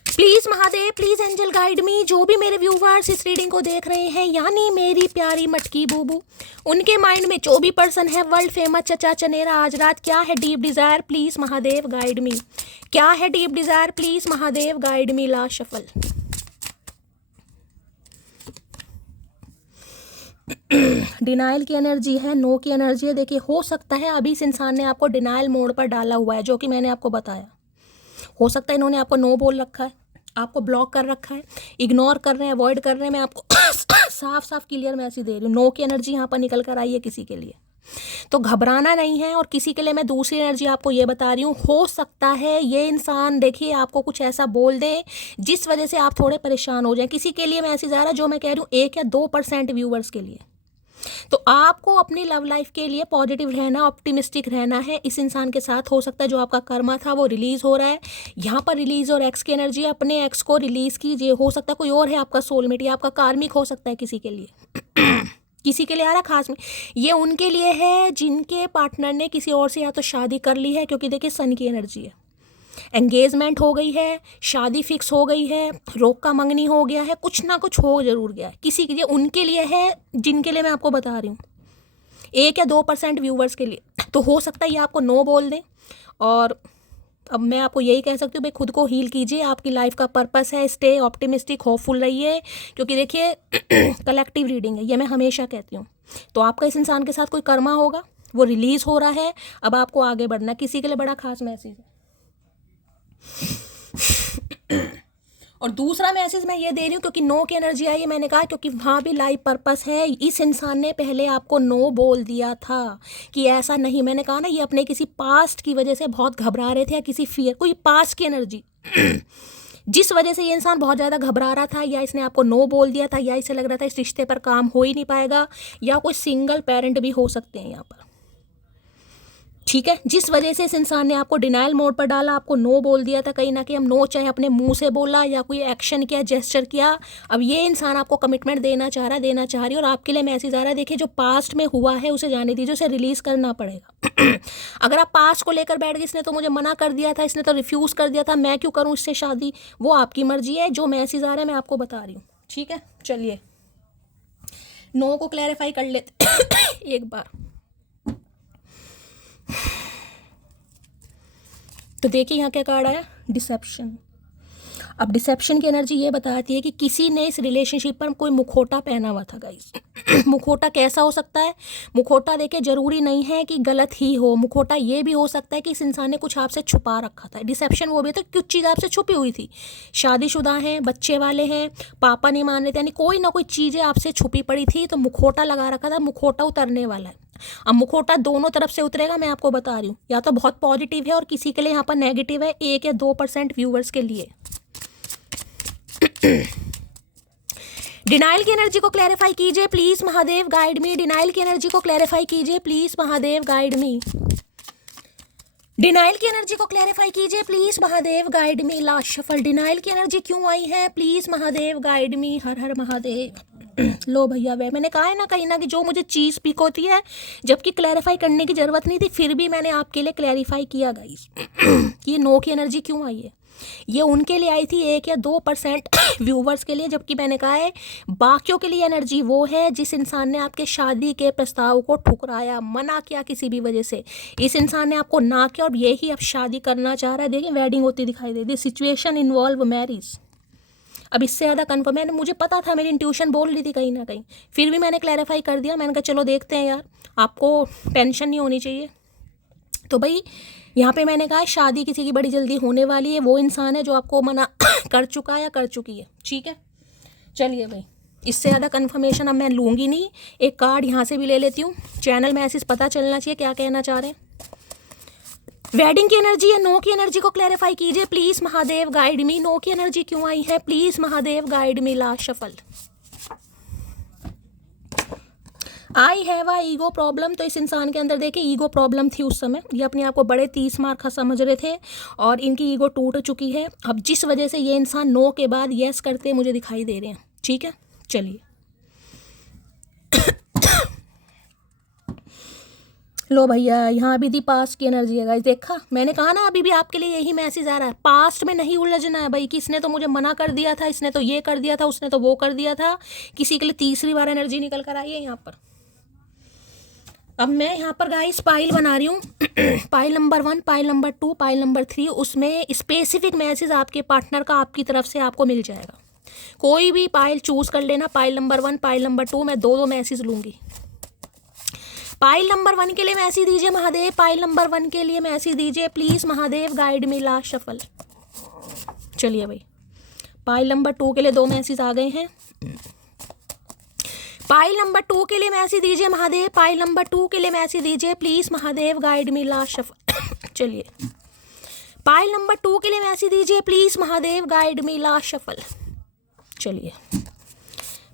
Please Mahadev, please angel guide me, जो भी मेरे व्यूवर्स इस रीडिंग को देख रहे हैं, यानी मेरी प्यारी मटकी बूबू, उनके माइंड में जो भी पर्सन है वर्ल्ड फेमस चचा चनेरा आज रात, क्या है deep Dzire, please Mahadev guide मी। क्या है deep Dzire, please Mahadev guide me. Last shuffle. Denial की एनर्जी है, नो की एनर्जी है। देखिए हो सकता है अभी इस इंसान ने आपको डिनाइल मोड पर डाला हुआ है, जो कि मैंने आपको बताया। हो सकता है इन्होंने आपको नो बोल रखा है, आपको ब्लॉक कर रखा है, इग्नोर कर रहे हैं, अवॉइड कर रहे हैं। मैं आपको साफ साफ क्लियर मैसेज दे रही हूँ, नो की एनर्जी यहाँ पर निकल कर आई है किसी के लिए। तो घबराना नहीं है। और किसी के लिए मैं दूसरी एनर्जी आपको ये बता रही हूँ, हो सकता है ये इंसान देखिए आपको कुछ ऐसा बोल दे जिस वजह से आप थोड़े परेशान हो जाएं। किसी के लिए मैसेज आ रहा है, जो मैं कह रही हूँ 1 या 2% व्यूवर्स के लिए। तो आपको अपनी लव लाइफ के लिए पॉजिटिव रहना, ऑप्टिमिस्टिक रहना है। इस इंसान के साथ हो सकता है जो आपका कर्मा था वो रिलीज हो रहा है। यहाँ पर रिलीज और एक्स की एनर्जी, अपने एक्स को रिलीज कीजिए। हो सकता है कोई और है आपका सोलमेट, या आपका कार्मिक हो सकता है किसी के लिए। किसी के लिए आ रहा खास में, ये उनके लिए है जिनके पार्टनर ने किसी और से या तो शादी कर ली है, क्योंकि देखिए सन की एनर्जी है, एंगेजमेंट हो गई है, शादी फिक्स हो गई है, रोक का मंगनी हो गया है, कुछ ना कुछ हो जरूर गया है किसी के लिए। उनके लिए है जिनके लिए मैं आपको बता रही हूँ, 1 या 2% व्यूवर्स के लिए। तो हो सकता है ये आपको नो बोल दें। और अब मैं आपको यही कह सकती हूँ भाई, खुद को हील कीजिए, आपकी लाइफ का पर्पस है, स्टे ऑप्टिमिस्टिक, होपफुल रहिए। क्योंकि देखिए कलेक्टिव रीडिंग है, ये मैं हमेशा कहती हूँ। तो आपका इस इंसान के साथ कोई कर्मा होगा, वो रिलीज हो रहा है, अब आपको आगे बढ़ना। किसी के लिए बड़ा खास मैसेज है। और दूसरा मैसेज मैं ये दे रही हूँ क्योंकि नो की एनर्जी आई है, मैंने कहा क्योंकि वहाँ भी लाइफ पर्पस है। इस इंसान ने पहले आपको नो बोल दिया था कि ऐसा नहीं, मैंने कहा ना ये अपने किसी पास्ट की वजह से बहुत घबरा रहे थे, या किसी फियर, कोई पास्ट की एनर्जी जिस वजह से ये इंसान बहुत ज़्यादा घबरा रहा था, या इसने आपको नो बोल दिया था, या इसे लग रहा था इस रिश्ते पर काम हो ही नहीं पाएगा, या कोई सिंगल पेरेंट भी हो सकते हैं यहाँ पर, ठीक है। जिस वजह से इस इंसान ने आपको डिनाइल मोड पर डाला, आपको नो बोल दिया था कहीं ना कहीं। हम नो चाहे अपने मुंह से बोला या कोई एक्शन किया, जेस्चर किया, अब ये इंसान आपको कमिटमेंट देना चाह रहा है, देना चाह रही है। और आपके लिए मैसेज आ रहा है, देखिए जो पास्ट में हुआ है उसे जाने दीजिए, उसे रिलीज करना पड़ेगा। अगर आप पास्ट को लेकर बैठ गए, इसने तो मुझे मना कर दिया था, इसने तो रिफ्यूज़ कर दिया था, मैं क्यों करूँ इससे शादी, वो आपकी मर्जी है। जो मैसेज आ रहा है मैं आपको बता रही हूँ, ठीक है। चलिए नो को क्लैरिफाई कर लेते एक बार। तो देखिए यहाँ क्या कार्ड आया, डिसेप्शन। अब डिसेप्शन की एनर्जी ये बताती है कि किसी ने इस रिलेशनशिप पर कोई मुखौटा पहना हुआ था गाइस। मुखौटा कैसा हो सकता है? मुखौटा देखिए ज़रूरी नहीं है कि गलत ही हो, मुखौटा ये भी हो सकता है कि इस इंसान ने कुछ आपसे छुपा रखा था। डिसेप्शन वो भी तो कुछ चीज़ आपसे छुपी हुई थी, शादीशुदा हैं, बच्चे वाले हैं, पापा नहीं मान रहे थे, यानी कोई ना कोई चीज़ें आपसे छुपी पड़ी थी, तो मुखौटा लगा रखा था, मुखौटा उतरने वाला है। अब मुखौटा दोनों तरफ से उतरेगा, मैं आपको बता रही हूँ, या तो बहुत पॉजिटिव है और किसी के लिए यहाँ पर नेगेटिव है, 1 या 2% व्यूवर्स के लिए। डिनाइल की एनर्जी को क्लैरिफाई कीजिए please Mahadev, guide me. Denial की एनर्जी को क्लैरिफाई कीजिए please Mahadev, guide me. Denial की एनर्जी को क्लैरिफाई कीजिए please Mahadev, guide me. Last shuffle, denial की एनर्जी क्यों आई है प्लीज महादेव, गाइड मी। हर हर महादेव। लो भैया, वे मैंने कहा है ना कहीं ना कि जो मुझे चीज़ पिक होती है, जबकि क्लैरिफाई करने की ज़रूरत नहीं थी, फिर भी मैंने आपके लिए क्लैरिफाई किया गाइस कि ये नो की एनर्जी क्यों आई है। ये उनके लिए आई थी 1 या 2% व्यूवर्स के लिए, जबकि मैंने कहा है बाकियों के लिए एनर्जी वो है जिस इंसान ने आपके शादी के प्रस्ताव को ठुकराया, मना किया किसी भी वजह से। इस इंसान ने आपको ना किया और यही अब शादी करना चाह रहा है। देखिए वेडिंग होती दिखाई दे रही, सिचुएशन इन्वॉल्व मैरिज। अब इससे ज़्यादा कन्फर्म, मैंने मुझे पता था, मेरी इंट्यूशन बोल रही थी कहीं ना कहीं, फिर भी मैंने क्लैरिफाई कर दिया। मैंने कहा चलो देखते हैं यार, आपको टेंशन नहीं होनी चाहिए। तो भाई यहाँ पे मैंने कहा शादी किसी की बड़ी जल्दी होने वाली है, वो इंसान है जो आपको मना कर चुका है या कर चुकी है, ठीक है। चलिए भाई, इससे ज़्यादा कन्फर्मेशन अब मैं लूँगी नहीं। एक कार्ड यहाँ से भी ले लेती हूँ, चैनल मैसेज पता चलना चाहिए क्या कहना चाह रहे हैं। वेडिंग की एनर्जी या नो की एनर्जी को क्लैरिफाई कीजिए please Mahadev, guide me. No की एनर्जी क्यों आई है please Mahadev, guide me. Last shuffle, I have a ego problem. तो इस इंसान के अंदर देखिए ईगो प्रॉब्लम थी उस समय, ये अपने आप को बड़े 30 मार का समझ रहे थे और इनकी ईगो टूट चुकी है। अब जिस वजह से ये इंसान नो के बाद यस करते मुझे दिखाई दे रहे हैं, ठीक है। चलिए लो भैया, यहाँ अभी दी पास्ट की एनर्जी है गाइस। देखा, मैंने कहा ना अभी भी आपके लिए यही मैसेज आ रहा है, पास्ट में नहीं उलझना है भाई कि इसने तो मुझे मना कर दिया था, इसने तो ये कर दिया था, उसने तो वो कर दिया था। किसी के लिए तीसरी बार एनर्जी निकल कर आई है यहाँ पर। अब मैं यहाँ पर गाइस पाइल बना रही हूँ pile number 1, pile number 2, pile number 3। उसमें स्पेसिफिक मैसेज आपके पार्टनर का आपकी तरफ से आपको मिल जाएगा। कोई भी पाइल चूज कर लेना, पाइल नंबर 1, पाइल नंबर 2, मैं 2 मैसेज लूँगी। पाइल नंबर 1 के लिए मैसेज दीजिए महादेव, पाइल नंबर 1 के लिए मैसेज दीजिए please Mahadev, guide me. Last shuffle, चलिए भाई, पाइल नंबर 2 के लिए 2 मैसेज आ गए हैं। पाइल नंबर 2 के लिए मैसेज दीजिए महादेव, पाइल नंबर 2 के लिए मैसेज दीजिए please Mahadev, guide me. Last shuffle, चलिए पाइल नंबर 2 के लिए मैसेज दीजिए please Mahadev, guide me. Last shuffle, चलिए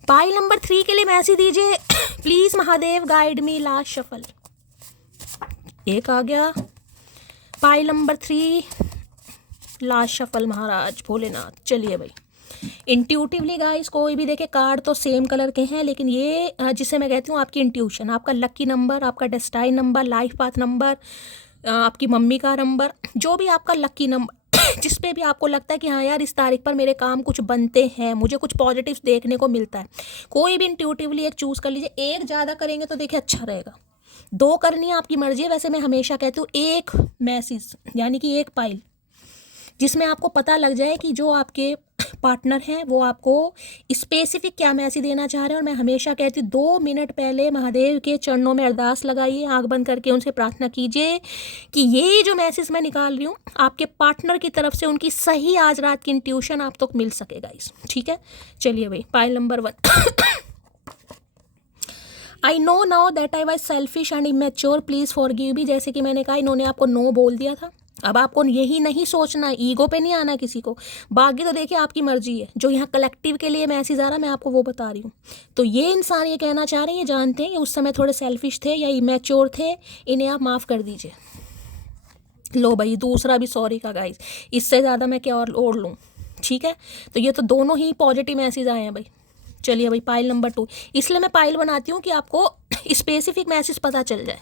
पाइल नंबर 3 के लिए मैसेज दीजिए please Mahadev, guide me. Last shuffle, एक आ गया। पाइल नंबर 3, लास्ट शफल महाराज भोलेनाथ। चलिए भाई, इंट्यूटिवली गाइस कोई भी देखे, कार्ड तो सेम कलर के हैं, लेकिन ये जिसे मैं कहती हूँ आपकी इंट्यूशन, आपका लकी नंबर, आपका destined number, life path number, आपकी मम्मी का नंबर, जो भी आपका लकी नंबर जिस पे भी आपको लगता है कि हाँ यार इस तारीख पर मेरे काम कुछ बनते हैं, मुझे कुछ पॉजिटिव देखने को मिलता है, कोई भी इंट्यूटिवली एक चूज़ कर लीजिए। एक ज़्यादा करेंगे तो देखिए अच्छा रहेगा, 2 करनी है आपकी मर्जी है। वैसे मैं हमेशा कहती हूँ एक मैसेज यानी कि एक पाइल जिसमें आपको पता लग जाए कि जो आपके पार्टनर हैं वो आपको स्पेसिफिक क्या मैसेज देना चाह रहे हैं। और मैं हमेशा कहती हूँ 2 मिनट पहले महादेव के चरणों में अरदास लगाइए, आंख बंद करके उनसे प्रार्थना कीजिए कि ये जो मैसेज मैं निकाल रही हूँ आपके पार्टनर की तरफ से, उनकी सही आज रात की इंट्यूशन आप तक मिल सकेगा इस, ठीक है। चलिए भाई, pile number 1। I know now that I was selfish and immature, please forgive me. जैसे कि मैंने कहा इन्होंने आपको नो बोल दिया था, अब आपको यही नहीं सोचना, ईगो पे नहीं आना किसी को, बाकी तो देखिए आपकी मर्जी है। जो यहाँ कलेक्टिव के लिए मैसेज आ रहा मैं आपको वो बता रही हूँ। तो ये इंसान ये कहना चाह रहे हैं, ये जानते हैं कि उस समय थोड़े सेल्फिश थे या इमेच्योर थे, इन्हें आप माफ़ कर दीजिए। लो भाई, दूसरा भी सॉरी का गाइस, इससे ज़्यादा मैं क्या और लूँ, ठीक है। तो ये तो दोनों ही पॉजिटिव मैसेज आए हैं भाई। चलिए भाई, पाइल नंबर 2, इसलिए मैं पाइल बनाती हूँ कि आपको स्पेसिफिक मैसेज पता चल जाए।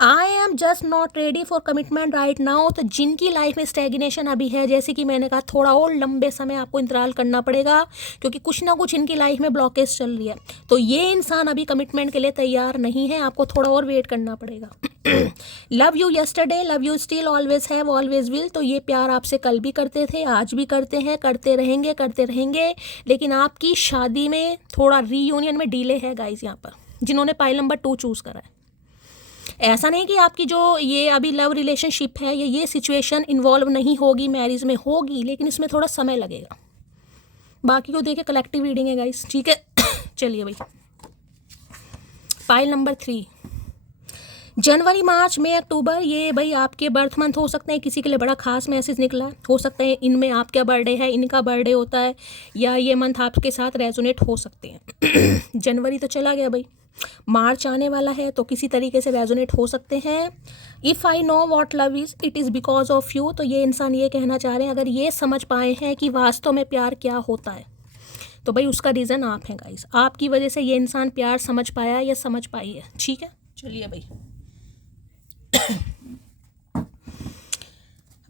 I am just not ready for commitment right now. तो जिनकी लाइफ में स्टैग्नेशन अभी है, जैसे कि मैंने कहा, थोड़ा और लंबे समय आपको इंतजार करना पड़ेगा, क्योंकि कुछ ना कुछ इनकी लाइफ में ब्लॉकेज चल रही है। तो ये इंसान अभी कमिटमेंट के लिए तैयार नहीं है, आपको थोड़ा और वेट करना पड़ेगा। Love you yesterday, love you still, always have, always will. तो ये प्यार आपसे कल भी करते थे, आज भी करते हैं, करते रहेंगे। लेकिन आपकी शादी में थोड़ा रीयूनियन में डिले है गाइस यहाँ पर, जिन्होंने पाइल नंबर 2 चूज़ करा है। ऐसा नहीं कि आपकी जो ये अभी लव रिलेशनशिप है, ये सिचुएशन इन्वॉल्व नहीं होगी, मैरिज में होगी, लेकिन इसमें थोड़ा समय लगेगा। बाकी को देखे कलेक्टिव रीडिंग है गाइस, ठीक है। चलिए भाई, पाइल नंबर 3, जनवरी, मार्च, मई, अक्टूबर। ये भाई आपके बर्थ मंथ हो सकते हैं, किसी के लिए बड़ा खास मैसेज निकला हो सकता है, इनमें आपका बर्थडे है, इनका बर्थडे होता है, या ये मंथ आपके साथ रेजोनेट हो सकते हैं। जनवरी तो चला गया भाई, मार्च आने वाला है, तो किसी तरीके से रेजोनेट हो सकते हैं। If I know what love is, it is because of you. तो ये इंसान ये कहना चाह रहे हैं, अगर ये समझ पाए हैं कि वास्तव में प्यार क्या होता है, तो भाई उसका रीज़न आप हैं गाइस। आपकी वजह से ये इंसान प्यार समझ पाया या समझ पाई है, ठीक है। चलिए भाई,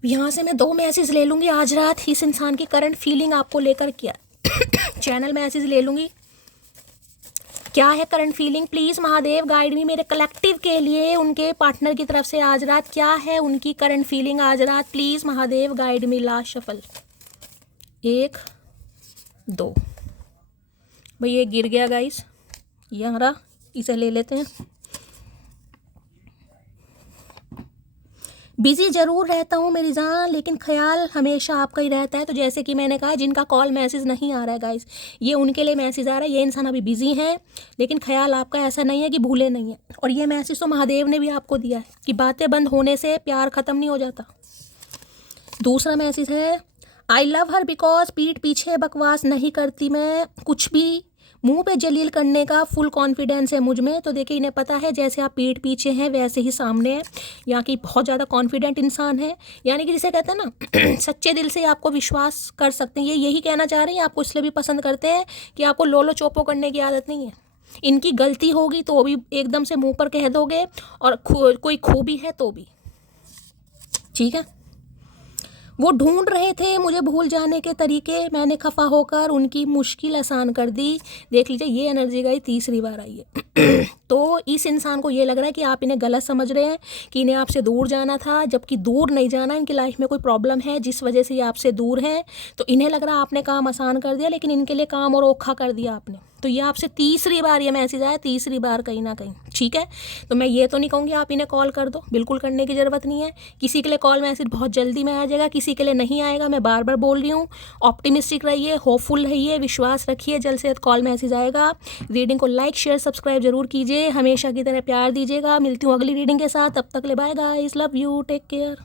यहाँ से मैं 2 मैसेज ले लूँगी आज रात, इस इंसान की करंट फीलिंग आपको लेकर क्या। चैनल मैसेज ले लूँगी, क्या है current feeling. Please Mahadev guide मी, मेरे कलेक्टिव के लिए उनके पार्टनर की तरफ से आज रात क्या है उनकी करंट फीलिंग आज रात। Please Mahadev guide me. Last shuffle, 1 2 भाई, ये गिर गया गाइस, ये हमारा, इसे ले लेते हैं। बिजी ज़रूर रहता हूँ मेरी जान, लेकिन ख्याल हमेशा आपका ही रहता है। तो जैसे कि मैंने कहा, जिनका कॉल मैसेज नहीं आ रहा है गाइस, ये उनके लिए मैसेज आ रहा है। ये इंसान अभी बिजी है, लेकिन ख्याल आपका ऐसा नहीं है कि भूले नहीं है। और ये मैसेज तो महादेव ने भी आपको दिया है कि बातें बंद होने से प्यार ख़त्म नहीं हो जाता। दूसरा मैसेज है, आई लव हर बिकॉज, पीठ पीछे बकवास नहीं करती मैं, कुछ भी मुंह पे जलील करने का फुल कॉन्फिडेंस है मुझ में। तो देखिए, इन्हें पता है जैसे आप पीठ पीछे हैं वैसे ही सामने है, यहाँ की बहुत ज़्यादा कॉन्फिडेंट इंसान है, यानी कि जिसे कहते हैं ना सच्चे दिल से आपको विश्वास कर सकते हैं। ये यही कहना चाह रहे हैं, आपको इसलिए भी पसंद करते हैं कि आपको लोलो चोपो करने की आदत नहीं है। इनकी गलती होगी तो भी एकदम से मुँह पर कह दोगे, और कोई खूबी है तो भी, ठीक है। वो ढूंढ रहे थे मुझे भूल जाने के तरीके, मैंने खफा होकर उनकी मुश्किल आसान कर दी। देख लीजिए, ये एनर्जी गई, तीसरी बार आई है। तो इस इंसान को ये लग रहा है कि आप इन्हें गलत समझ रहे हैं, कि इन्हें आपसे दूर जाना था, जबकि दूर नहीं जाना। इनकी लाइफ में कोई प्रॉब्लम है जिस वजह से ये आपसे दूर हैं। तो इन्हें लग रहा है आपने काम आसान कर दिया, लेकिन इनके लिए काम और औखा कर दिया आपने। तो ये आपसे तीसरी बार ये मैसेज आया, तीसरी बार कहीं ना कहीं, ठीक है। तो मैं ये तो नहीं कहूँगी आप इन्हें कॉल कर दो, बिल्कुल करने की ज़रूरत नहीं है। किसी के लिए कॉल मैसेज बहुत जल्दी में आ जाएगा, किसी के लिए नहीं आएगा। मैं बार बार बोल रही हूँ, ऑप्टिमिस्टिक रहिए, होपफुल रहिए, विश्वास रखिए, जल्द से जल्द कॉल मैसेज आएगा। रीडिंग को लाइक शेयर सब्सक्राइब जरूर कीजिए, हमेशा की तरह प्यार दीजिएगा। मिलती हूँ अगली रीडिंग के साथ, तब तक ले bye guys, love you, take care.